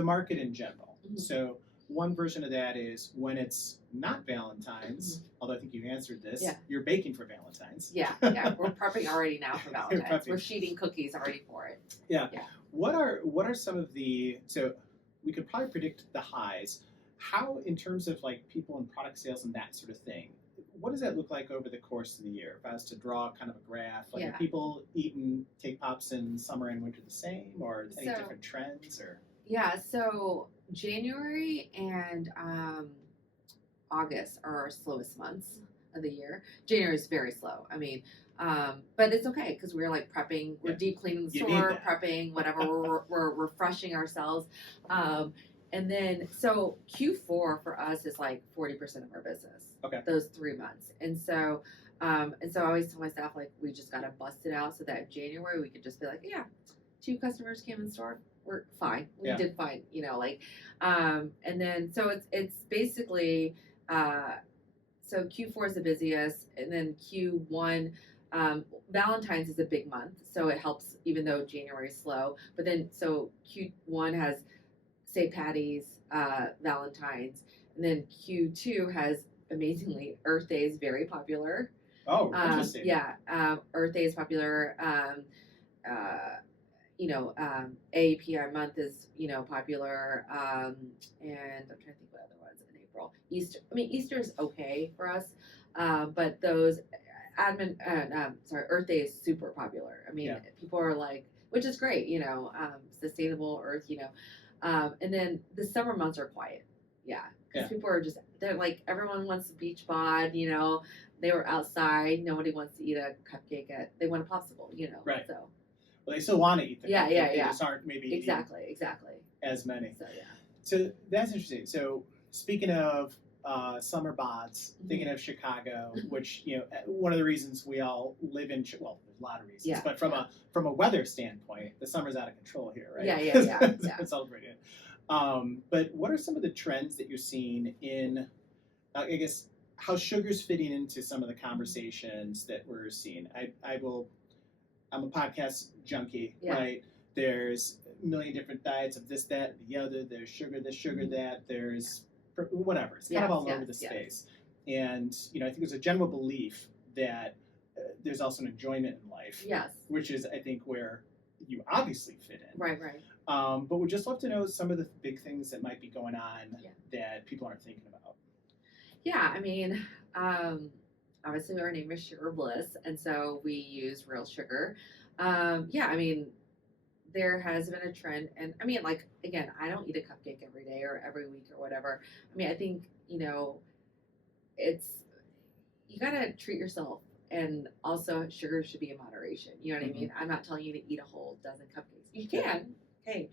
market in general. So one version of that is when it's not Valentine's, although I think you answered this, you're baking for Valentine's. Yeah, we're prepping already now for Valentine's. We're sheeting cookies already for it. Yeah. What are some of so we could probably predict the highs. How, in terms of like people and product sales and that sort of thing, what does that look like over the course of the year? If I was to draw kind of a graph, like are people eating cake pops in summer and winter the same, or any different trends, or? Yeah, so January and August are our slowest months of the year. January is very slow. I mean, but it's okay because we're like prepping, we're deep cleaning the store, prepping, whatever. we're refreshing ourselves. And then, so Q4 for us is like 40% of our business. Okay. Those 3 months. And so I always tell my staff, like, we just got to bust it out so that in January we could just be like, 2 customers came in the store. We're fine. We did fine, and then, so it's basically, so Q4 is the busiest, and then Q1, Valentine's is a big month, so it helps even though January is slow. But then, so Q1 has St. Patty's, Valentine's, and then Q2 has, amazingly, Earth Day is very popular. Oh, interesting. Earth Day is popular. API month is, popular. And I'm trying to think what other ones in April. Easter is okay for us. But those Earth Day is super popular. People are like, which is great, sustainable Earth, and then the summer months are quiet. Because people are they're like, everyone wants a beach bod, they were outside. Nobody wants to eat a cupcake they want a popsicle, Right. So. Well, they still want to eat the cupcake. They just aren't maybe exactly as many. So So that's interesting. So speaking of summer bods, thinking of Chicago, which one of the reasons we all live in, there's a lot of reasons, but from a weather standpoint, the summer's out of control here, right? Yeah. We're celebrating it. But what are some of the trends that you're seeing in, I guess, how sugar's fitting into some of the conversations that we're seeing? I'm a podcast junkie, right? There's a million different diets of this, that, the other. There's sugar this, sugar that. There's whatever. It's kind of all over the space. And, I think there's a general belief that there's also an enjoyment in life. Yes. Which is, I think, where you obviously fit in. Right. But we'd just love to know some of the big things that might be going on that people aren't thinking about. Yeah, obviously our name is Sugar Bliss, and so we use real sugar. There has been a trend, and again, I don't eat a cupcake every day or every week or whatever. I think, it's, you gotta treat yourself, and also sugar should be in moderation. You know what I mean? I'm not telling you to eat a whole dozen cupcakes. You can. Hey,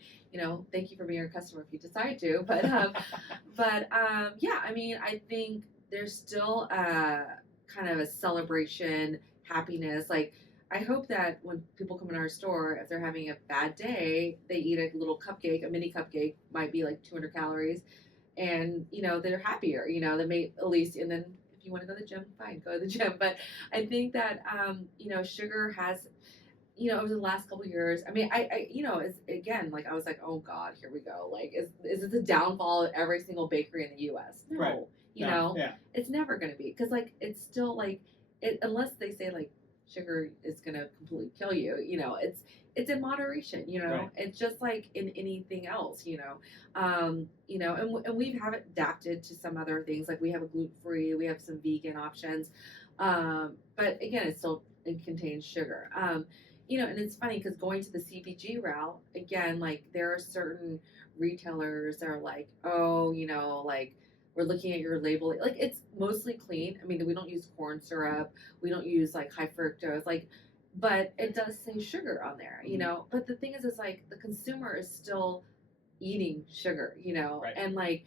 thank you for being our customer if you decide to, but I think there's still kind of a celebration, happiness. Like, I hope that when people come in our store, if they're having a bad day, they eat a little cupcake, a mini cupcake, might be like 200 calories, and they're happier. They may at least, and then if you want to go to the gym, fine, go to the gym. But I think that sugar has, over the last couple of years, it's, again, like, I was like, oh God, here we go. Like, is it the downfall of every single bakery in the U.S.? No. Right. It's never going to be, because like, it's still like, unless they say like sugar is going to completely kill you, it's in moderation, Right. It's just like in anything else, and we have adapted to some other things. Like, we have a gluten-free, we have some vegan options, but again, it contains sugar. And it's funny because going to the CPG route, again, like, there are certain retailers that are like, oh, like, we're looking at your label. Like, it's mostly clean. We don't use corn syrup. We don't use like high fructose. Like, but it does say sugar on there, But the thing is like, the consumer is still eating sugar, Right. And like,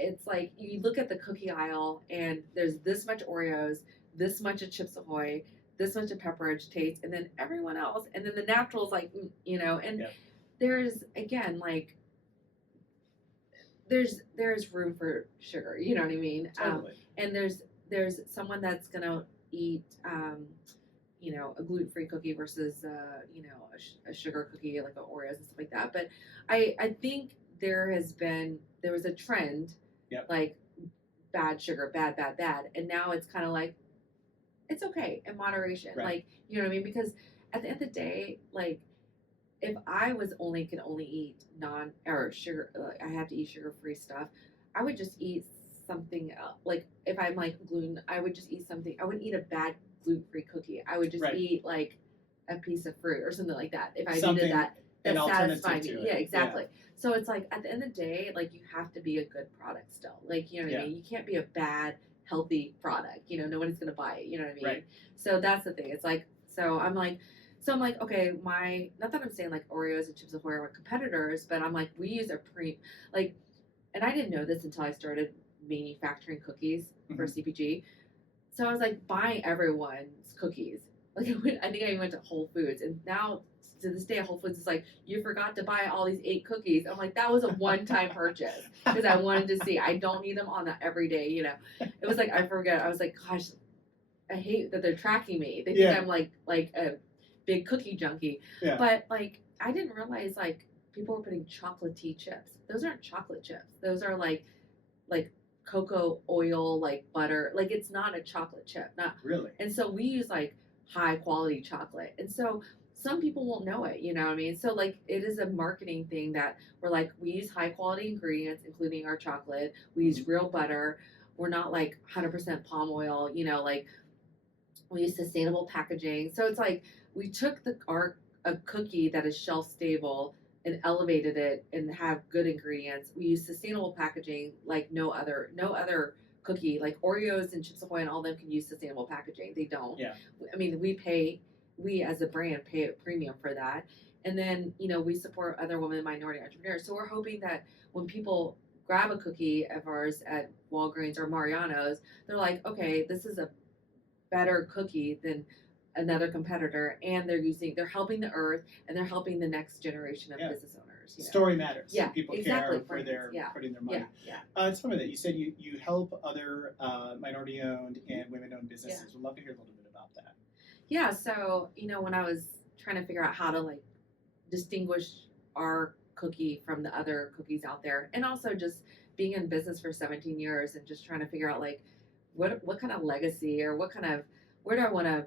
it's like you look at the cookie aisle and there's this much Oreos, this much of Chips Ahoy, this much of Pepperidge Taste, and then everyone else, and then the naturals, like, you know, and there's, again, like, there's room for sugar, you know what I mean? Totally. And there's someone that's gonna eat, you know, a gluten-free cookie versus, you know, a sugar cookie, like a Oreos and stuff like that. But I think there was a trend, like, bad sugar, bad, bad, bad, and now it's kind of like, it's okay in moderation, like, you know what I mean? Because at the end of the day, like, if I could only eat or sugar, I have to eat sugar-free stuff, I would just eat something else. Like, if I'm like gluten, I would just eat something. I wouldn't eat a bad gluten-free cookie. I would just eat like a piece of fruit or something like that. If I needed that satisfied me. Yeah, exactly. Yeah. So it's like, at the end of the day, like, you have to be a good product still. Like, you know what I mean? You can't be a bad, healthy product. You know, nobody's gonna buy it. You know what I mean? Right. So that's the thing. It's like, I'm like, okay, not that I'm saying like Oreos and Chips Ahoy are competitors, but I'm like, we use and I didn't know this until I started manufacturing cookies for CPG. So I was like buying everyone's cookies. Like, I think I went to Whole Foods, and now to this day, Whole Foods is like, you forgot to buy all these 8 cookies. I'm like, that was a one-time purchase because I wanted to see. I don't need them on the everyday, you know. It was like, I forget. I was like, gosh, I hate that they're tracking me. They think I'm like a big cookie junkie. Yeah. But like, I didn't realize like people were putting chocolatey chips. Those aren't chocolate chips. Those are like cocoa oil, like butter. Like, it's not a chocolate chip. Not really. And so we use like high quality chocolate. And so some people won't know it, you know what I mean? So like, it is a marketing thing that we're like, we use high quality ingredients, including our chocolate. We use real butter. We're not like 100% palm oil, you know, like, we use sustainable packaging. So it's like, we took a cookie that is shelf stable and elevated it and have good ingredients. We use sustainable packaging like no other cookie. Like Oreos and Chips Ahoy and all them can use sustainable packaging. They don't. Yeah. I mean, we as a brand pay a premium for that. And then, you know, we support other women and minority entrepreneurs. So we're hoping that when people grab a cookie of ours at Walgreens or Mariano's, they're like, okay, this is a better cookie than another competitor, and they're helping the earth, and they're helping the next generation of business owners. You know? Story matters. Yeah, People exactly. care for their putting their money. Yeah. It's funny that you said you help other minority-owned and women-owned businesses. We'd love to hear a little bit about that. Yeah. So, you know, when I was trying to figure out how to like distinguish our cookie from the other cookies out there, and also just being in business for 17 years and just trying to figure out like what kind of legacy or where do I want to,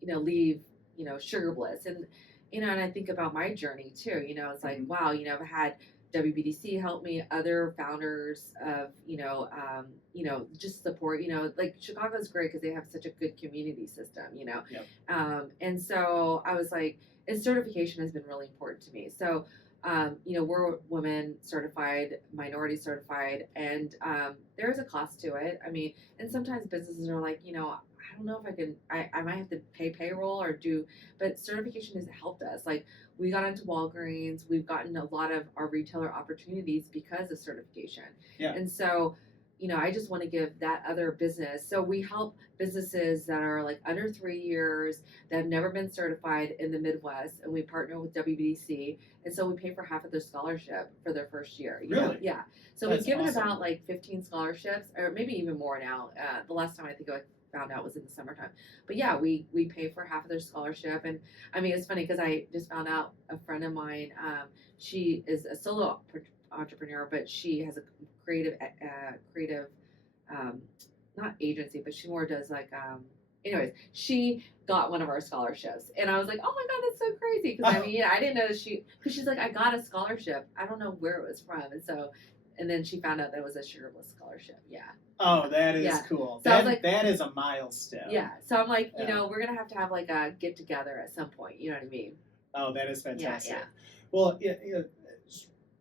you know, leave, you know, Sugar Bliss. And, you know, and I think about my journey too, you know, it's like, wow, you know, I've had WBDC help me, other founders of, you know, just support, you know, like Chicago's great because they have such a good community system, you know. Yep. And so I was like, and certification has been really important to me. So, you know, we're women certified, minority certified, and there is a cost to it. I mean, and sometimes businesses are like, you know, I don't know if I might have to pay payroll but certification has helped us. Like, we got into Walgreens, we've gotten a lot of our retailer opportunities because of certification. Yeah. And so, you know, I just want to give that other business. So we help businesses that are like under 3 years that have never been certified in the Midwest, and we partner with WBDC. And so we pay for half of their scholarship for their first year. You know? Yeah. So we've given about like 15 scholarships, or maybe even more now. The last time I think I found out was in the summertime. But yeah, we pay for half of their scholarship. And I mean, it's funny because I just found out a friend of mine, she is a solo entrepreneur, but she has a creative not agency, but she more does like anyways, she got one of our scholarships, and I was like, oh my god, that's so crazy, because I mean, I didn't know because she's like, I got a scholarship, I don't know where it was from, and then she found out that it was a Sugar Bliss scholarship. Yeah. Oh, that is cool. So that is a milestone. Yeah. So I'm like, you know, we're gonna have like a get together at some point. You know what I mean? Oh, that is fantastic. Yeah. Well,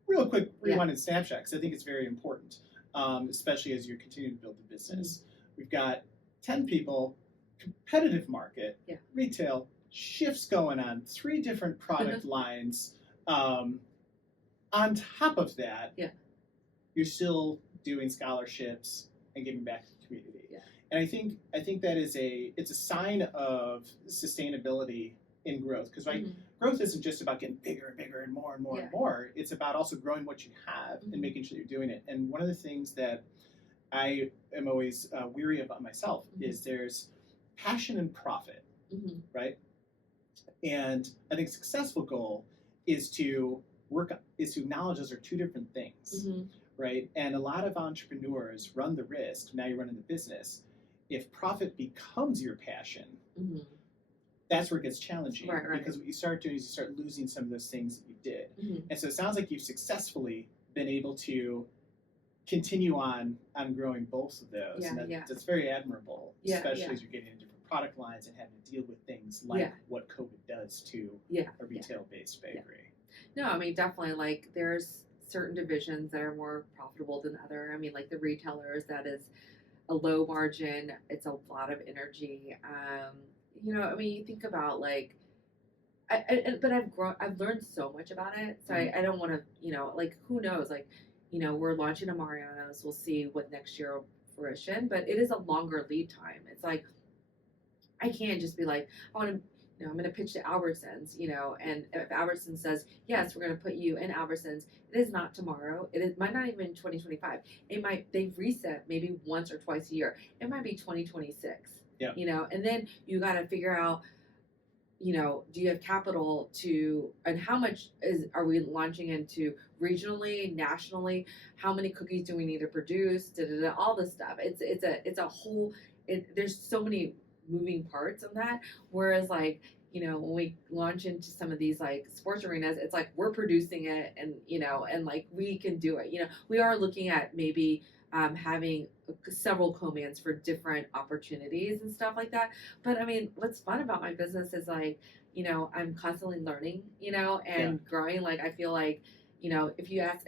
real quick rewind and snapshot, because I think it's very important, especially as you're continuing to build the business. We've got 10 people, competitive market, retail, shifts going on, 3 different product lines. On top of that, you're still doing scholarships and giving back to the community. Yeah. And I think that it's a sign of sustainability in growth, because growth isn't just about getting bigger and bigger and more and more and more. It's about also growing what you have and making sure you're doing it. And one of the things that I am always weary about myself is there's passion and profit, right? And I think a successful goal is to acknowledge those are two different things, right? And a lot of entrepreneurs run the risk, now you're running the business, if profit becomes your passion, that's where it gets challenging. Right. Because what you start doing is you start losing some of those things that you did. And so it sounds like you've successfully been able to continue on growing both of those. And that's very admirable, especially as you're getting into different product lines and having to deal with things like what COVID does to a retail-based bakery. No, I mean, definitely, like, there's certain divisions that are more profitable than other. I mean, like the retailers, that is a low margin, it's a lot of energy. You know, I mean, you think about, like, but I've learned so much about it, so I don't want to, you know, like, who knows, like, you know, we're launching a Mariano's, we'll see what next year will fruition, but it is a longer lead time. It's like, I can't just be like, I want to, you know, I'm going to pitch to Albertsons, you know, and if Albertsons says, yes, we're going to put you in Albertsons, it is not tomorrow. It might not even 2025. They've reset maybe once or twice a year. It might be 2026, you know, and then you got to figure out, you know, do you have capital to, and how much are we launching into regionally, nationally? How many cookies do we need to produce? All this stuff. It's a whole, there's so many moving parts on that. Whereas, like, you know, when we launch into some of these like sports arenas, it's like we're producing it, and you know, and like we can do it. You know, we are looking at maybe having several co-mans for different opportunities and stuff like that. But I mean, what's fun about my business is, like, you know, I'm constantly learning, you know, and growing. Like, I feel like, you know, if you have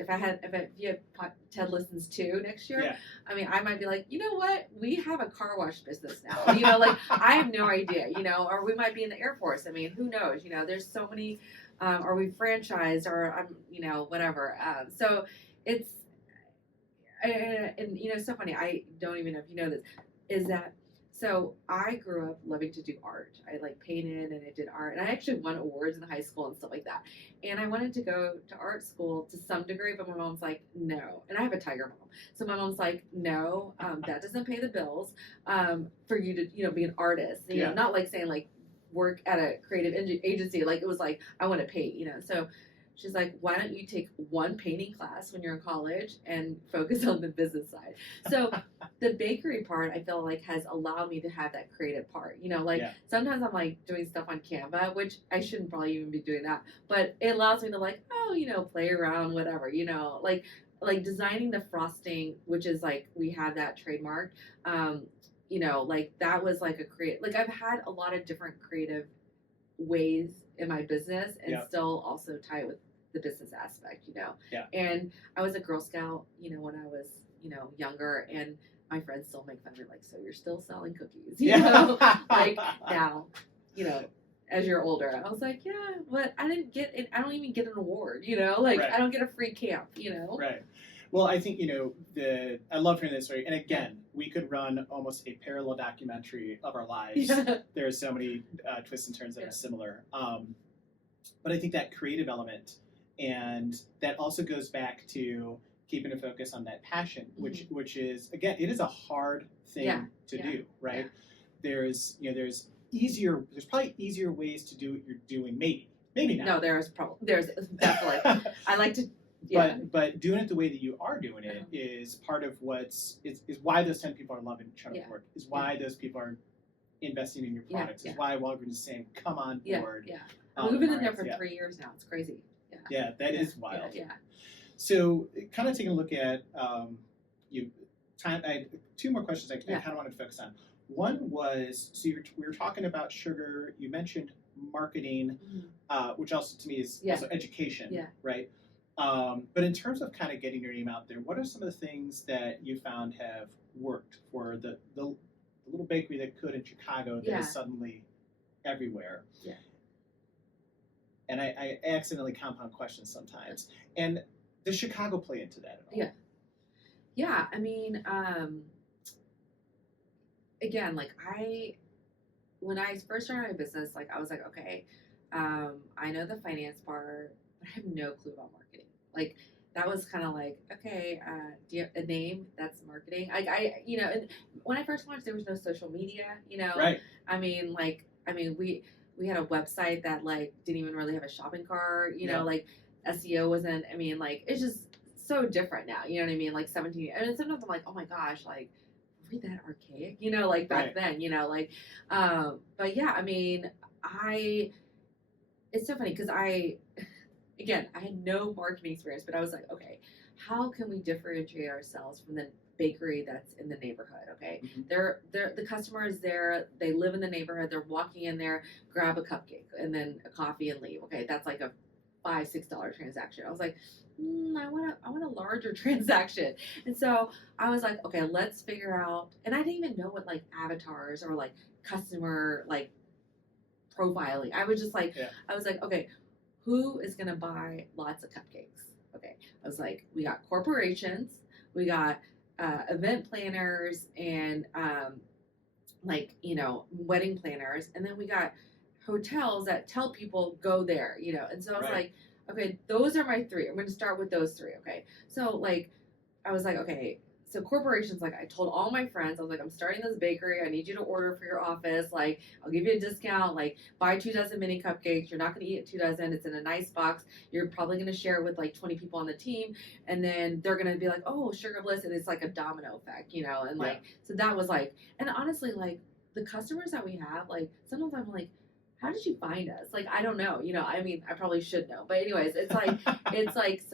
Ted Listens too next year, I mean, I might be like, you know what, we have a car wash business now, you know, like, I have no idea, you know, or we might be in the Air Force. I mean, who knows, you know, there's so many, are we franchised, or you know, whatever. So it's, and you know, it's so funny, I don't even know if you know this, is that, so I grew up loving to do art. I like painted and I did art, and I actually won awards in high school and stuff like that. And I wanted to go to art school to some degree, but my mom's like, no. And I have a tiger mom, so my mom's like, no, that doesn't pay the bills for you to, you know, be an artist. You know, not like saying like work at a creative agency. Like, it was like, I want to paint, you know. So she's like, why don't you take one painting class when you're in college and focus on the business side? So the bakery part, I feel like, has allowed me to have that creative part. You know, like, sometimes I'm like doing stuff on Canva, which I shouldn't probably even be doing that, but it allows me to, like, oh, you know, play around, whatever, you know, like designing the frosting, which is like, we have that trademarked. You know, like, that was like like, I've had a lot of different creative ways in my business, and still also tie it with the business aspect, you know. And I was a Girl Scout, you know, when I was, you know, younger, and my friends still make fun of me, like, so you're still selling cookies, you know, like, now, you know, as you're older. I was like, yeah, but I don't even get an award, you know, like, I don't get a free camp, you know. Right. Well, I think, you know, I love hearing this story. And again, we could run almost a parallel documentary of our lives. There are so many twists and turns that are similar. But I think that creative element, and that also goes back to keeping a focus on that passion, which is, again, it is a hard thing to do, right? There's probably easier ways to do what you're doing, maybe not. No, there's definitely. I like to. But doing it the way that you are doing it is part of is why those 10 people are loving Shutterwork work, is why those people are investing in your products, is why Walgreens is saying, come on board. We've been in there for 3 years now. It's crazy. Yeah, that is wild. So, kind of taking a look at I had 2 more questions I kind of wanted to focus on. One was, so we were talking about sugar. You mentioned marketing, which also to me is also education, right? But in terms of kind of getting your name out there, what are some of the things that you found have worked for the little bakery that could in Chicago that is suddenly everywhere? And I accidentally compound questions sometimes. And does Chicago play into that at all? Yeah, I mean, again, like when I first started my business, like I was like, okay, I know the finance part, but I have no clue about marketing. Like that was kind of like, okay, do you have a name that's marketing? And when I first launched, there was no social media. Right. We had a website that like didn't even really have a shopping cart. Yep. Like SEO wasn't. I mean, like it's just so different now. You know what I mean? Like 17. And sometimes I'm like, oh my gosh, like are we that archaic? Like back then. But yeah, I mean, it's so funny because again, I had no marketing experience, but I was like, okay, how can we differentiate ourselves from the bakery that's in the neighborhood? Okay, they're the customer is there, they live in the neighborhood, they're walking in there, grab a cupcake and then a coffee and leave. Okay, that's like a $5-6 transaction. I was like, I want a larger transaction, and so I was like, okay, let's figure out. And I didn't even know what like avatars or like customer like profiling. I was just like, I was like, okay, who is gonna buy lots of cupcakes? Okay, I was like, we got corporations, we got event planners, and wedding planners, and then we got hotels that tell people go there. And so I was like, okay, those are my three. I'm going to start with those three. Okay, so like I was like, okay, so corporations, like I told all my friends, I was like, I'm starting this bakery. I need you to order for your office. Like, I'll give you a discount. Like, buy 2 dozen mini cupcakes. You're not going to eat 2 dozen. It's in a nice box. You're probably going to share it with like 20 people on the team. And then they're going to be like, oh, Sugar Bliss. And it's like a domino effect, And like, so that was like, and honestly, like the customers that we have, like sometimes I'm like, how did you find us? Like, I don't know. I mean, I probably should know. But anyways, it's like,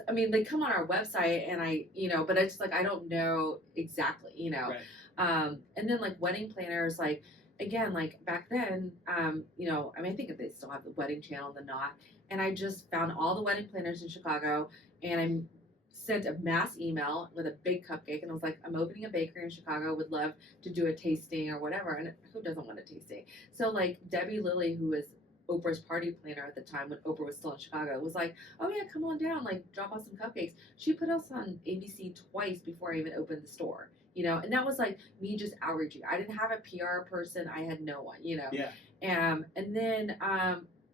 I mean, they come on our website and but it's like, I don't know exactly. Right. And then like wedding planners, like, again, like back then, I mean, I think if they still have the wedding channel, the Knot. And I just found all the wedding planners in Chicago and I sent a mass email with a big cupcake and I was like, I'm opening a bakery in Chicago, would love to do a tasting or whatever. And who doesn't want a tasting? So like Debbie Lilly, who was Oprah's party planner at the time when Oprah was still in Chicago, was like, oh yeah, come on down, like drop off some cupcakes. She put us on ABC twice before I even opened the store, and that was like me just outreaching. I didn't have a PR person. I had no one, Yeah. And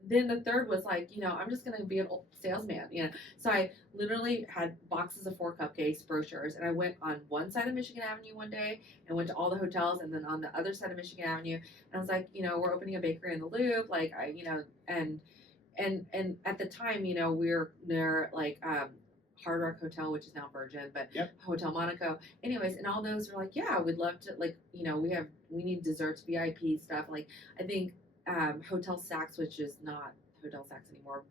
then the third was like, I'm just going to be an old salesman, So I literally had boxes of 4 cupcakes, brochures, and I went on one side of Michigan Avenue one day and went to all the hotels, and then on the other side of Michigan Avenue, and I was like, we're opening a bakery in the Loop, like and at the time, we were near like Hard Rock Hotel, which is now Virgin, but Hotel Monaco. Anyways, and all those were like, yeah, we'd love to, like, we need desserts, VIP stuff. Like, I think Hotel Saks, which is not Hotel Saks anymore,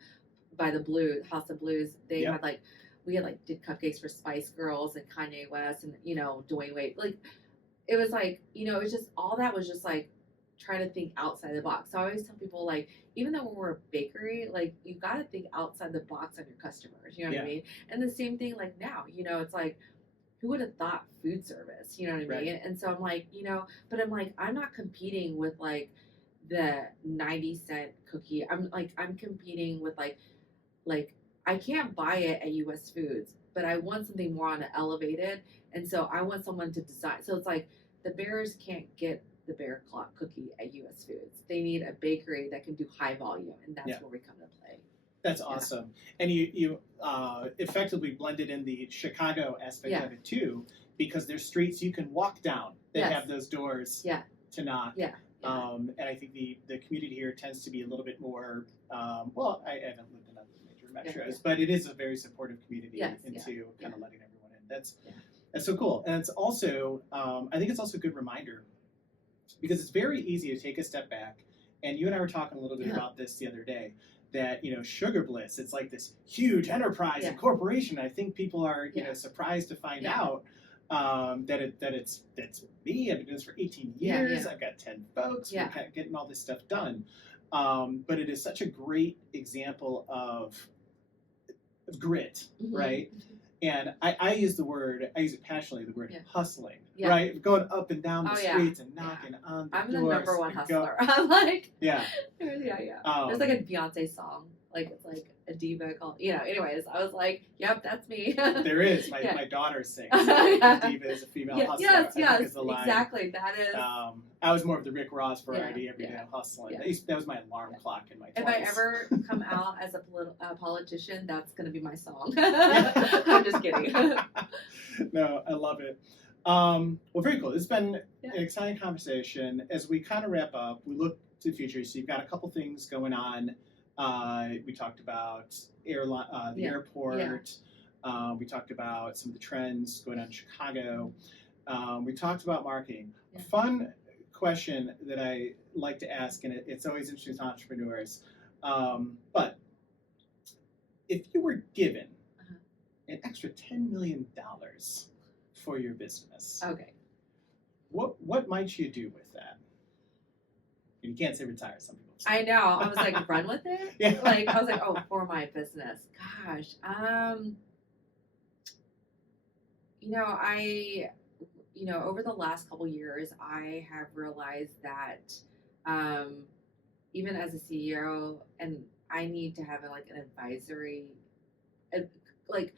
by the House of Blues, they had like, we had like did cupcakes for Spice Girls and Kanye West and Dwayne Wade. Like, it was like, it was just, all that was just like trying to think outside the box. So I always tell people, like, even though we're a bakery, like, you got to think outside the box on your customers. You know what I mean? And the same thing, like now, it's like, who would have thought food service? You know what I mean? And so I'm like, but I'm like, I'm not competing with like the 90-cent cookie. I'm competing with like I can't buy it at US Foods, but I want something more on an elevated, and so I want someone to design. So it's like the bears can't get the bear claw cookie at US Foods. They need a bakery that can do high volume, and that's where we come to play. That's awesome. And you effectively blended in the Chicago aspect of it too, because there's streets you can walk down that have those doors to knock. Yeah. And I think the community here tends to be a little bit more, well, I haven't lived in other major metros, but it is a very supportive community into kind of letting everyone in. That's so cool. And it's also, I think it's also a good reminder, because it's very easy to take a step back, and you and I were talking a little bit about this the other day, that, Sugar Bliss, it's like this huge enterprise and corporation. I think people are, surprised to find out that's me. I've been doing this for 18 years. I've got 10 folks. We're kind of getting all this stuff done. But it is such a great example of grit, right? And I use it passionately, the word hustling, right? Going up and down the streets and knocking on the doors. I'm the number one hustler. I'm like, yeah. There's like a Beyonce song. like it's like a diva called, anyways, I was like, yep, that's me. There is. My, Yeah. my daughter sings. Yeah. Diva is a female hustler. Yes, I think is the line. exactly. That is. I was more of the Rick Ross variety, Yeah, every day hustling. yeah. That was my alarm clock in my 20s. If I ever come out as a politician, that's going to be my song. I'm just kidding. No, I love it. Well, very cool. It's been Yeah. an exciting conversation. As we kind of wrap up, we look to the future. So you've got a couple things going on. We talked about the airport. We talked about some of the trends going on in Chicago. We talked about marketing. Yeah. A fun question that I like to ask, and it's always interesting to entrepreneurs. But if you were given an extra $10 million for your business, Okay. what might you do with that? You can't say retire. Some people say. I know. I was like, run with it. Yeah. Like I was like, oh, for my business. Gosh. Over the last couple years, I have realized that even as a CEO, and I need to have like an advisory, like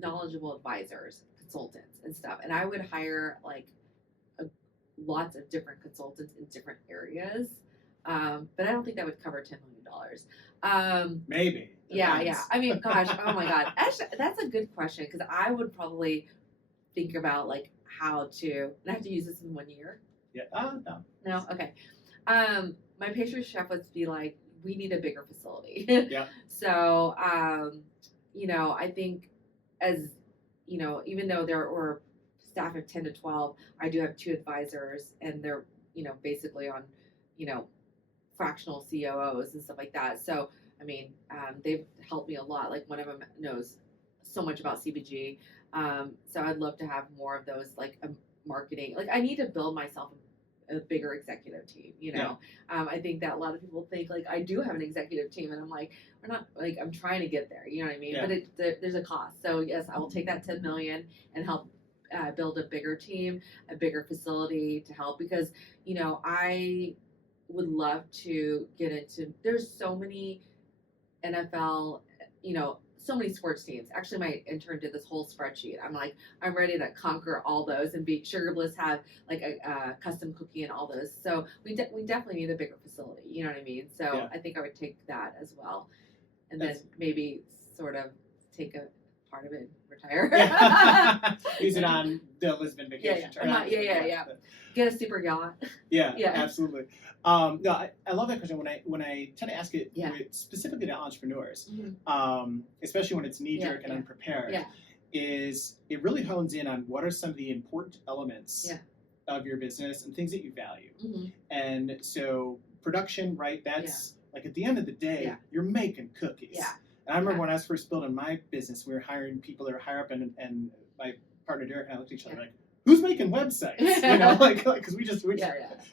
knowledgeable advisors, consultants, and stuff. And I would hire like lots of different consultants in different areas. But I don't think that would cover $10 million. Maybe. Yeah. Depends. I mean, gosh, oh my God. Actually, that's a good question because I would probably think about like how to, and I have to use this in 1 year. Yeah. No. No? Okay. My pastry chef would be like, we need a bigger facility. Yeah. So, I think even though there were staff of 10 to 12, I do have 2 advisors and they're, basically on, fractional COOs and stuff like that. So, I mean, they've helped me a lot. Like one of them knows so much about CPG. So I'd love to have more of those, like marketing. Like I need to build myself a bigger executive team. I think that a lot of people think like I do have an executive team, and I'm like, we're not. Like I'm trying to get there. You know what I mean? Yeah. But there's a cost. So yes, I will take that 10 million and help build a bigger team, a bigger facility to help because I would love to get into. There's so many NFL, so many sports teams. Actually, my intern did this whole spreadsheet. I'm like, I'm ready to conquer all those and be Sugar Bliss have like a custom cookie and all those. So we definitely need a bigger facility. You know what I mean? So Yeah. I think I would take that as well, and That's- then maybe sort of take a part of it, and retire. Yeah. Use it on the Lisbon vacation. Yeah. Get a super yacht. Yeah, Yeah. absolutely. No, I love that question. When I tend to ask it Yeah. specifically to entrepreneurs, Mhm. especially when it's knee jerk and Yeah. unprepared, Yeah. is it really hones in on what are some of the important elements Yeah. of your business and things that you value. Mhm. And so production, right? That's like at the end of the day, Yeah. you're making cookies. Yeah. And I remember when I was first building my business, we were hiring people that were higher up, and my partner Derek and I looked at each other like, "Who's making websites?" Because we just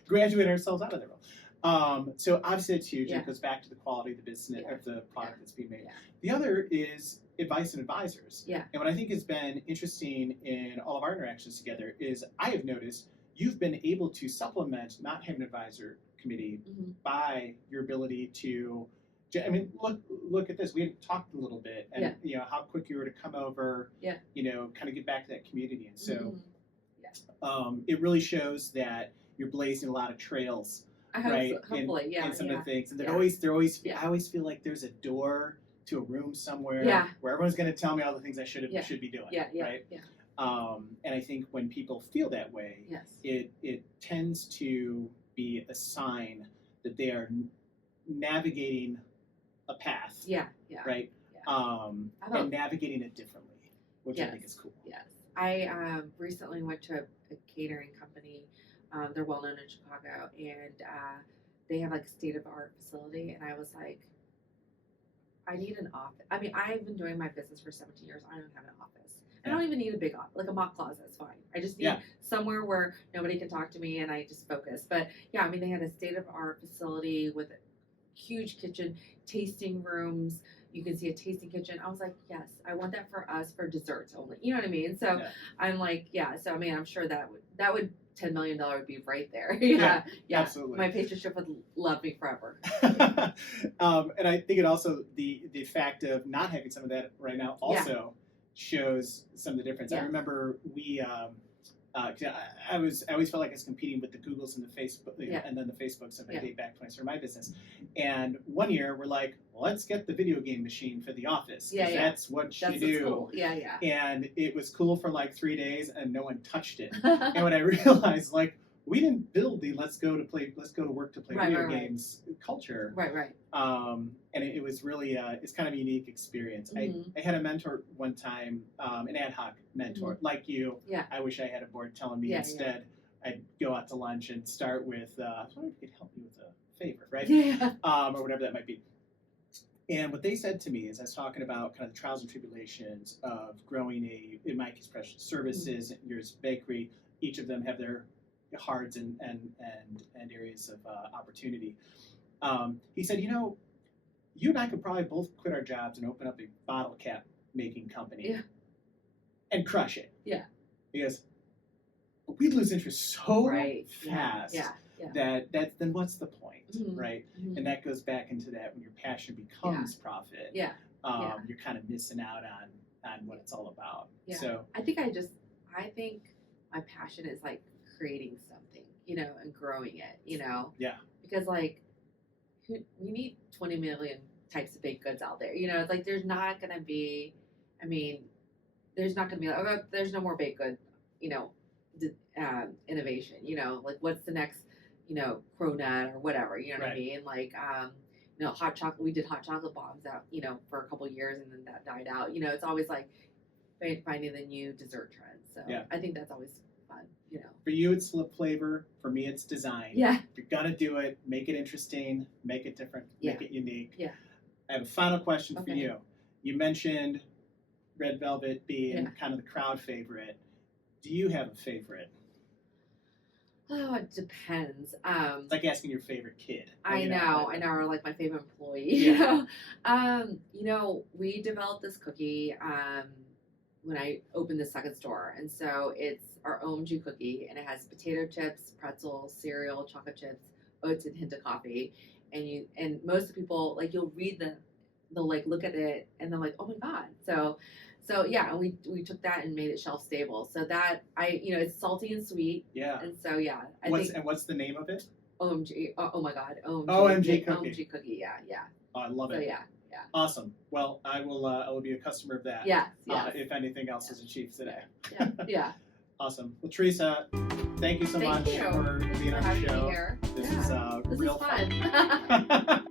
graduated ourselves out of the role. So obviously it's huge. Yeah. It goes back to the quality of the business Yeah. of the product that's being made. Yeah. The other is advice and advisors. Yeah. And what I think has been interesting in all of our interactions together is I have noticed you've been able to supplement not having an advisor committee Mhm. by your ability to. I mean, look at this. We had talked a little bit, and how quick you were to come over. Yeah. Kind of get back to that community, and so Mhm. it really shows that you're blazing a lot of trails, I hope right? so. Hopefully, and some of the things, and Yeah. I always feel like there's a door to a room somewhere Yeah. where everyone's going to tell me all the things I should be doing. Yeah. Right. And I think when people feel that way, Yes. it tends to be a sign that they are navigating a path, Yeah. right? Yeah. And navigating it differently, which I think is cool. Yes. I recently went to a catering company. They're well known in Chicago, and they have like a state of art facility. And I was like, I need an office. I mean, I've been doing my business for 17 years. I don't have an office. I don't even need a big office, like a mock closet. It's fine. I just need somewhere where nobody can talk to me and I just focus. But yeah, I mean, they had a state of art facility with a huge kitchen, tasting rooms. You can see a tasting kitchen. I was like, yes, I want that for us for desserts only. You know what I mean? So I'm like, yeah. So I mean, I'm sure that would $10 million beef right there. Yeah, yeah. absolutely. My patronship would love me forever. And I think it also the fact of not having some of that right now also shows some of the difference. I remember we. I always felt like I was competing with the Googles and the Facebook, and then the Facebooks of my day back when I started my business. And one year we're like, let's get the video game machine for the office. That's what you do. Cool. Yeah. And it was cool for like 3 days, and no one touched it. And when I realized, like, we didn't build the let's go to work to play video games culture. Right. And it was really it's kind of a unique experience. I had a mentor one time, an ad hoc mentor like you. Yeah. I wish I had a board telling me instead I'd go out to lunch and start with I was wondering if you could help me with a favor, right? Yeah. Or whatever that might be. And what they said to me is, I was talking about kind of the trials and tribulations of growing in my case, professional services, yours bakery. Each of them have their hards and areas of opportunity. He said, you and I could probably both quit our jobs and open up a bottle cap making company and crush it. Yeah. Because we'd lose interest so fast that then what's the point, right? And that goes back into that when your passion becomes profit. You're kind of missing out on what it's all about. Yeah. So I think my passion is like creating something, and growing it, Yeah. Because like we need 20 million types of baked goods out there. It's like there's not going to be, there's not going to be like, there's no more baked good, innovation. Like what's the next, cronut or whatever. You know what I mean? Like hot chocolate. We did hot chocolate bombs out, for a couple of years, and then that died out. It's always like finding the new dessert trends. So I think that's always fun. For you, it's flavor. For me, it's design. Yeah. If you're gonna do it, make it interesting, make it different, make it unique. Yeah. I have a final question for you. You mentioned Red Velvet being kind of the crowd favorite. Do you have a favorite? Oh, it depends. It's like asking your favorite kid. I know, or like my favorite employee. We developed this cookie when I opened the second store, and so it's our OMG cookie, and it has potato chips, pretzels, cereal, chocolate chips, oats, and hint of coffee. And most of the people, like, you'll read they'll like look at it and they're like, oh my god. So yeah, and we took that and made it shelf stable. So that it's salty and sweet. Yeah. And so yeah, what's the name of it? OMG. Oh my god. OMG cookie. OMG cookie. Yeah. Oh, I love it. So yeah. Awesome. Well, I will be a customer of that. Yes. If anything else is achieved today. Yeah. Awesome. Well, Teresa, thank you so much for being on the show. Me here. This is real fun.